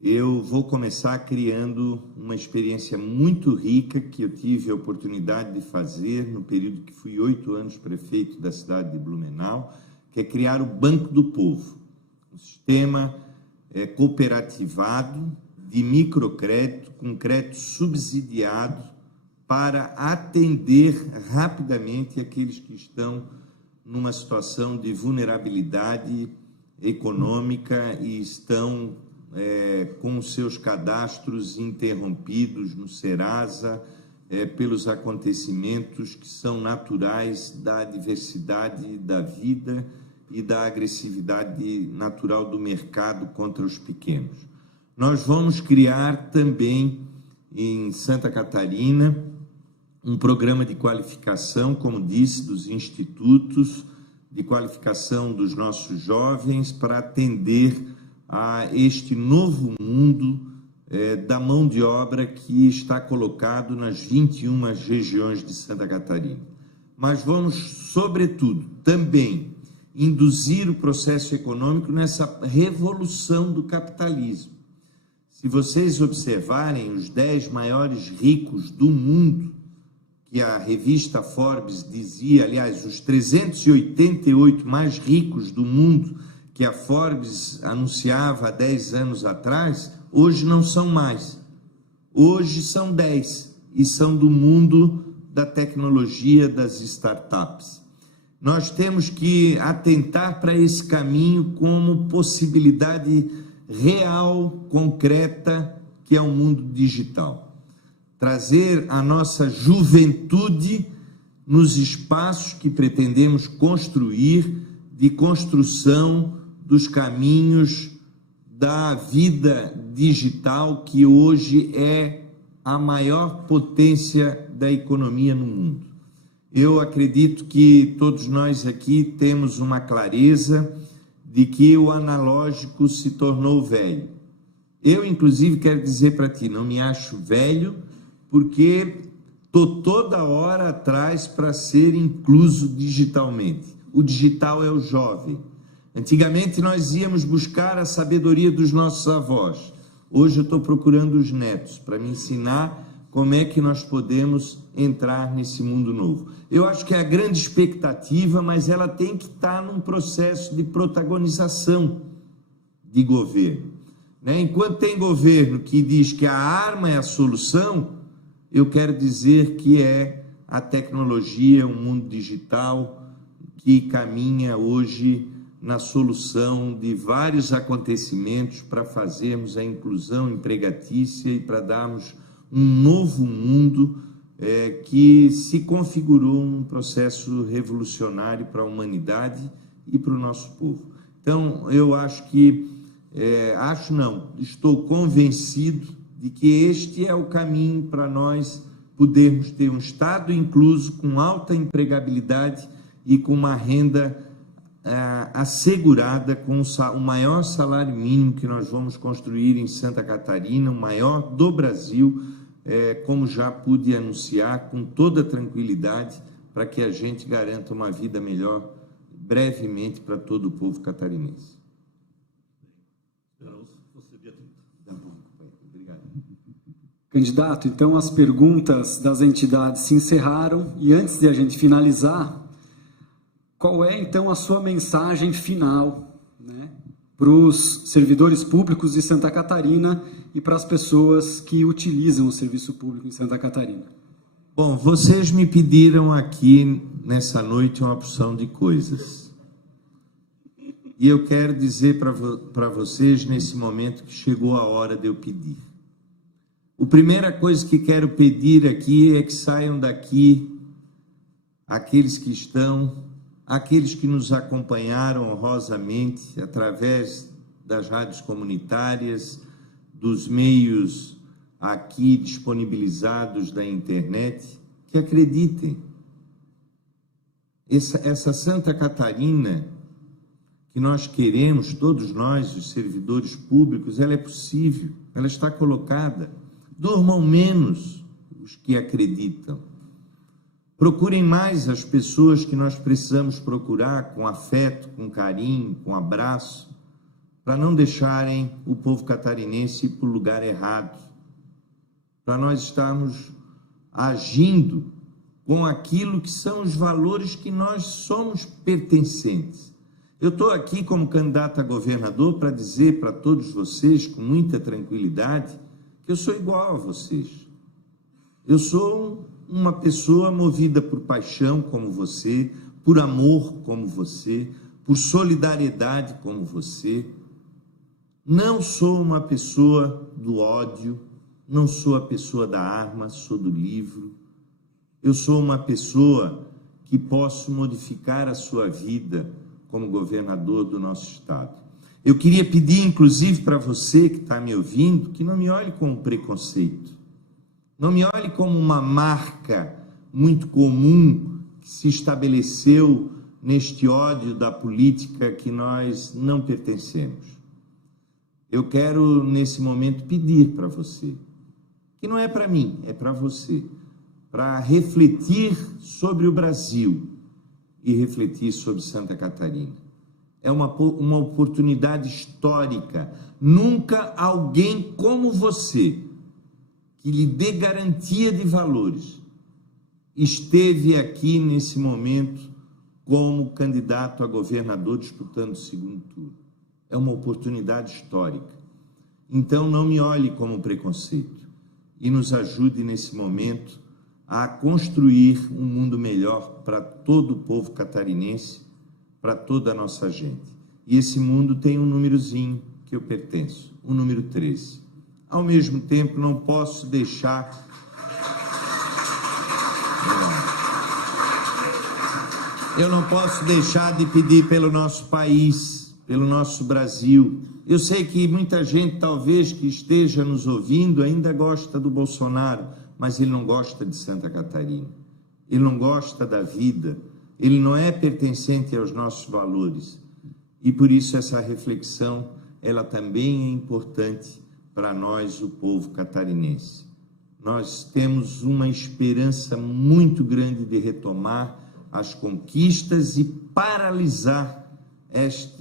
Eu vou começar criando uma experiência muito rica que eu tive a oportunidade de fazer no período que fui 8 anos prefeito da cidade de Blumenau, que é criar o Banco do Povo, um sistema cooperativado de microcrédito com crédito subsidiado para atender rapidamente aqueles que estão numa situação de vulnerabilidade econômica e estão com os seus cadastros interrompidos no Serasa pelos acontecimentos que são naturais da diversidade da vida e da agressividade natural do mercado contra os pequenos. Nós vamos criar também em Santa Catarina um programa de qualificação, como disse, dos institutos de qualificação dos nossos jovens para atender a este novo mundo da mão de obra que está colocado nas 21 regiões de Santa Catarina. Mas vamos, sobretudo, também induzir o processo econômico nessa revolução do capitalismo. Se vocês observarem os 10 maiores ricos do mundo, que a revista Forbes dizia, aliás, os 388 mais ricos do mundo, que a Forbes anunciava há 10 anos atrás, hoje não são mais. Hoje são 10, e são do mundo da tecnologia, das startups. Nós temos que atentar para esse caminho como possibilidade real, concreta, que é o mundo digital. Trazer a nossa juventude nos espaços que pretendemos construir, de construção dos caminhos da vida digital, que hoje é a maior potência da economia no mundo. Eu acredito que todos nós aqui temos uma clareza de que o analógico se tornou velho. Eu, inclusive, quero dizer para ti, não me acho velho, porque estou toda hora atrás para ser incluso digitalmente. O digital é o jovem. Antigamente nós íamos buscar a sabedoria dos nossos avós. Hoje eu estou procurando os netos para me ensinar como é que nós podemos entrar nesse mundo novo. Eu acho que é a grande expectativa, mas ela tem que estar num processo de protagonização de governo. Enquanto tem governo que diz que a arma é a solução, eu quero dizer que é a tecnologia, o mundo digital, que caminha hoje na solução de vários acontecimentos para fazermos a inclusão empregatícia e para darmos um novo mundo que se configurou num processo revolucionário para a humanidade e para o nosso povo. Então, eu acho que, estou convencido de que este é o caminho para nós podermos ter um Estado incluso, com alta empregabilidade e com uma renda assegurada, com o maior salário mínimo que nós vamos construir em Santa Catarina, o maior do Brasil, como já pude anunciar, com toda tranquilidade, para que a gente garanta uma vida melhor brevemente para todo o povo catarinense. Obrigado. Candidato, então as perguntas das entidades se encerraram e antes de a gente finalizar, qual é então a sua mensagem final, né, para os servidores públicos de Santa Catarina e para as pessoas que utilizam o serviço público em Santa Catarina? Bom, vocês me pediram aqui nessa noite uma porção de coisas. E eu quero dizer para vocês nesse momento que chegou a hora de eu pedir. A primeira coisa que quero pedir aqui é que saiam daqui aqueles que nos acompanharam honrosamente através das rádios comunitárias, dos meios aqui disponibilizados da internet, que acreditem. Essa Santa Catarina que nós queremos, todos nós, os servidores públicos, ela é possível, ela está colocada. Durmam menos os que acreditam. Procurem mais as pessoas que nós precisamos procurar com afeto, com carinho, com abraço, para não deixarem o povo catarinense ir para o lugar errado, para nós estarmos agindo com aquilo que são os valores que nós somos pertencentes. Eu estou aqui como candidato a governador para dizer para todos vocês, com muita tranquilidade, que eu sou igual a vocês. Eu sou uma pessoa movida por paixão como você, por amor como você, por solidariedade como você. Não sou uma pessoa do ódio, não sou a pessoa da arma, sou do livro. Eu sou uma pessoa que posso modificar a sua vida como governador do nosso estado. Eu queria pedir, inclusive, para você que está me ouvindo, que não me olhe com preconceito. Não me olhe como uma marca muito comum que se estabeleceu neste ódio da política que nós não pertencemos. Eu quero, nesse momento, pedir para você, que não é para mim, é para você, para refletir sobre o Brasil e refletir sobre Santa Catarina. É uma oportunidade histórica. Nunca alguém como você, que lhe dê garantia de valores, esteve aqui nesse momento como candidato a governador disputando o segundo turno. É uma oportunidade histórica. Então não me olhe como preconceito e nos ajude nesse momento a construir um mundo melhor para todo o povo catarinense, para toda a nossa gente. E esse mundo tem um númerozinho que eu pertenço, o número 13. Ao mesmo tempo, não posso deixar... Eu não posso deixar de pedir pelo nosso país, pelo nosso Brasil. Eu sei que muita gente, talvez, que esteja nos ouvindo, ainda gosta do Bolsonaro, mas ele não gosta de Santa Catarina. Ele não gosta da vida. Ele não é pertencente aos nossos valores. e por isso essa reflexão, ela também é importante para nós, o povo catarinense. Nós temos uma esperança muito grande de retomar as conquistas e paralisar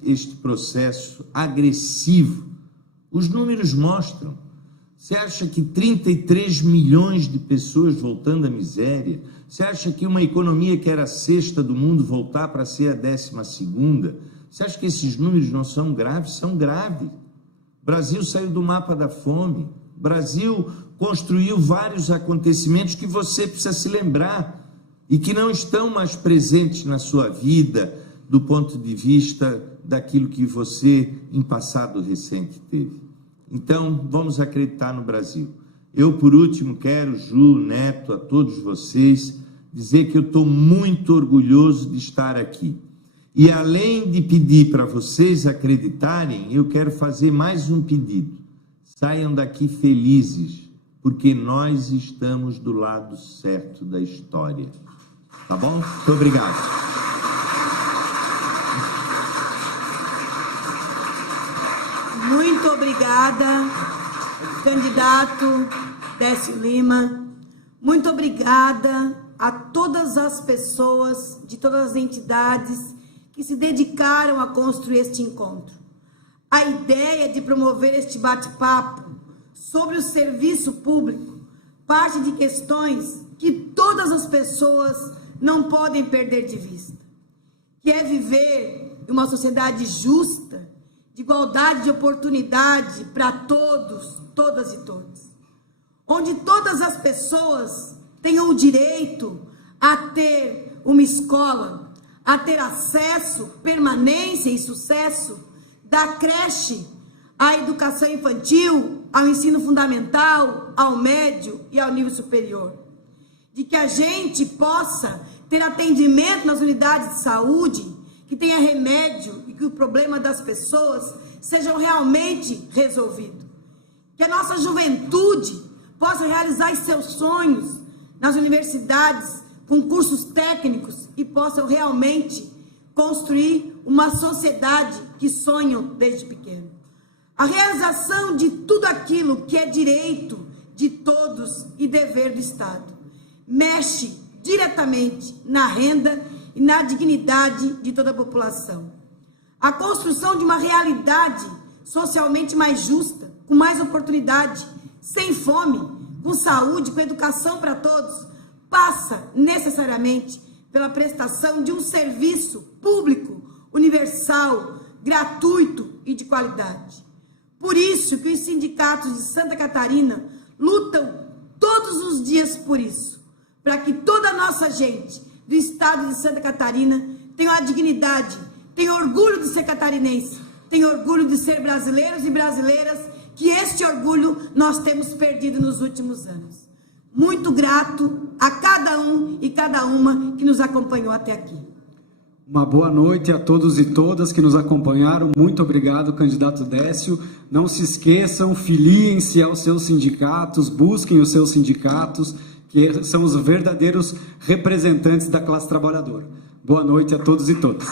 este processo agressivo. Os números mostram. Você acha que 33 milhões de pessoas voltando à miséria? Você acha que uma economia que era a sexta do mundo voltar para ser a 12ª? Você acha que esses números não são graves? São graves. O Brasil saiu do mapa da fome. O Brasil construiu vários acontecimentos que você precisa se lembrar e que não estão mais presentes na sua vida do ponto de vista daquilo que você, em passado recente, teve. Então, vamos acreditar no Brasil. Eu, por último, quero, Ju, Neto, a todos vocês, dizer que eu estou muito orgulhoso de estar aqui. E além de pedir para vocês acreditarem, eu quero fazer mais um pedido. Saiam daqui felizes, porque nós estamos do lado certo da história. Tá bom? Muito obrigado. Muito obrigada, candidato Décio Lima. Muito obrigada a todas as pessoas de todas as entidades que se dedicaram a construir este encontro. A ideia de promover este bate-papo sobre o serviço público parte de questões que todas as pessoas não podem perder de vista, que é viver em uma sociedade justa, de igualdade de oportunidade para todos, todas e todos, onde todas as pessoas tenham o direito a ter uma escola, a ter acesso, permanência e sucesso da creche à educação infantil, ao ensino fundamental, ao médio e ao nível superior. De que a gente possa ter atendimento nas unidades de saúde, que tenha remédio e que o problema das pessoas sejam realmente resolvidos. Que a nossa juventude possa realizar os seus sonhos nas universidades, com cursos técnicos e possam realmente construir uma sociedade que sonham desde pequeno. A realização de tudo aquilo que é direito de todos e dever do Estado mexe diretamente na renda e na dignidade de toda a população. A construção de uma realidade socialmente mais justa, com mais oportunidade, sem fome, com saúde, com educação para todos, passa necessariamente pela prestação de um serviço público, universal, gratuito e de qualidade. Por isso que os sindicatos de Santa Catarina lutam todos os dias por isso, para que toda a nossa gente do estado de Santa Catarina tenha a dignidade, tenha orgulho de ser catarinense, tenha orgulho de ser brasileiros e brasileiras, que este orgulho nós temos perdido nos últimos anos. Muito grato a cada um e cada uma que nos acompanhou até aqui. Uma boa noite a todos e todas que nos acompanharam. Muito obrigado, candidato Décio. Não se esqueçam, filiem-se aos seus sindicatos, busquem os seus sindicatos, que são os verdadeiros representantes da classe trabalhadora. Boa noite a todos e todas.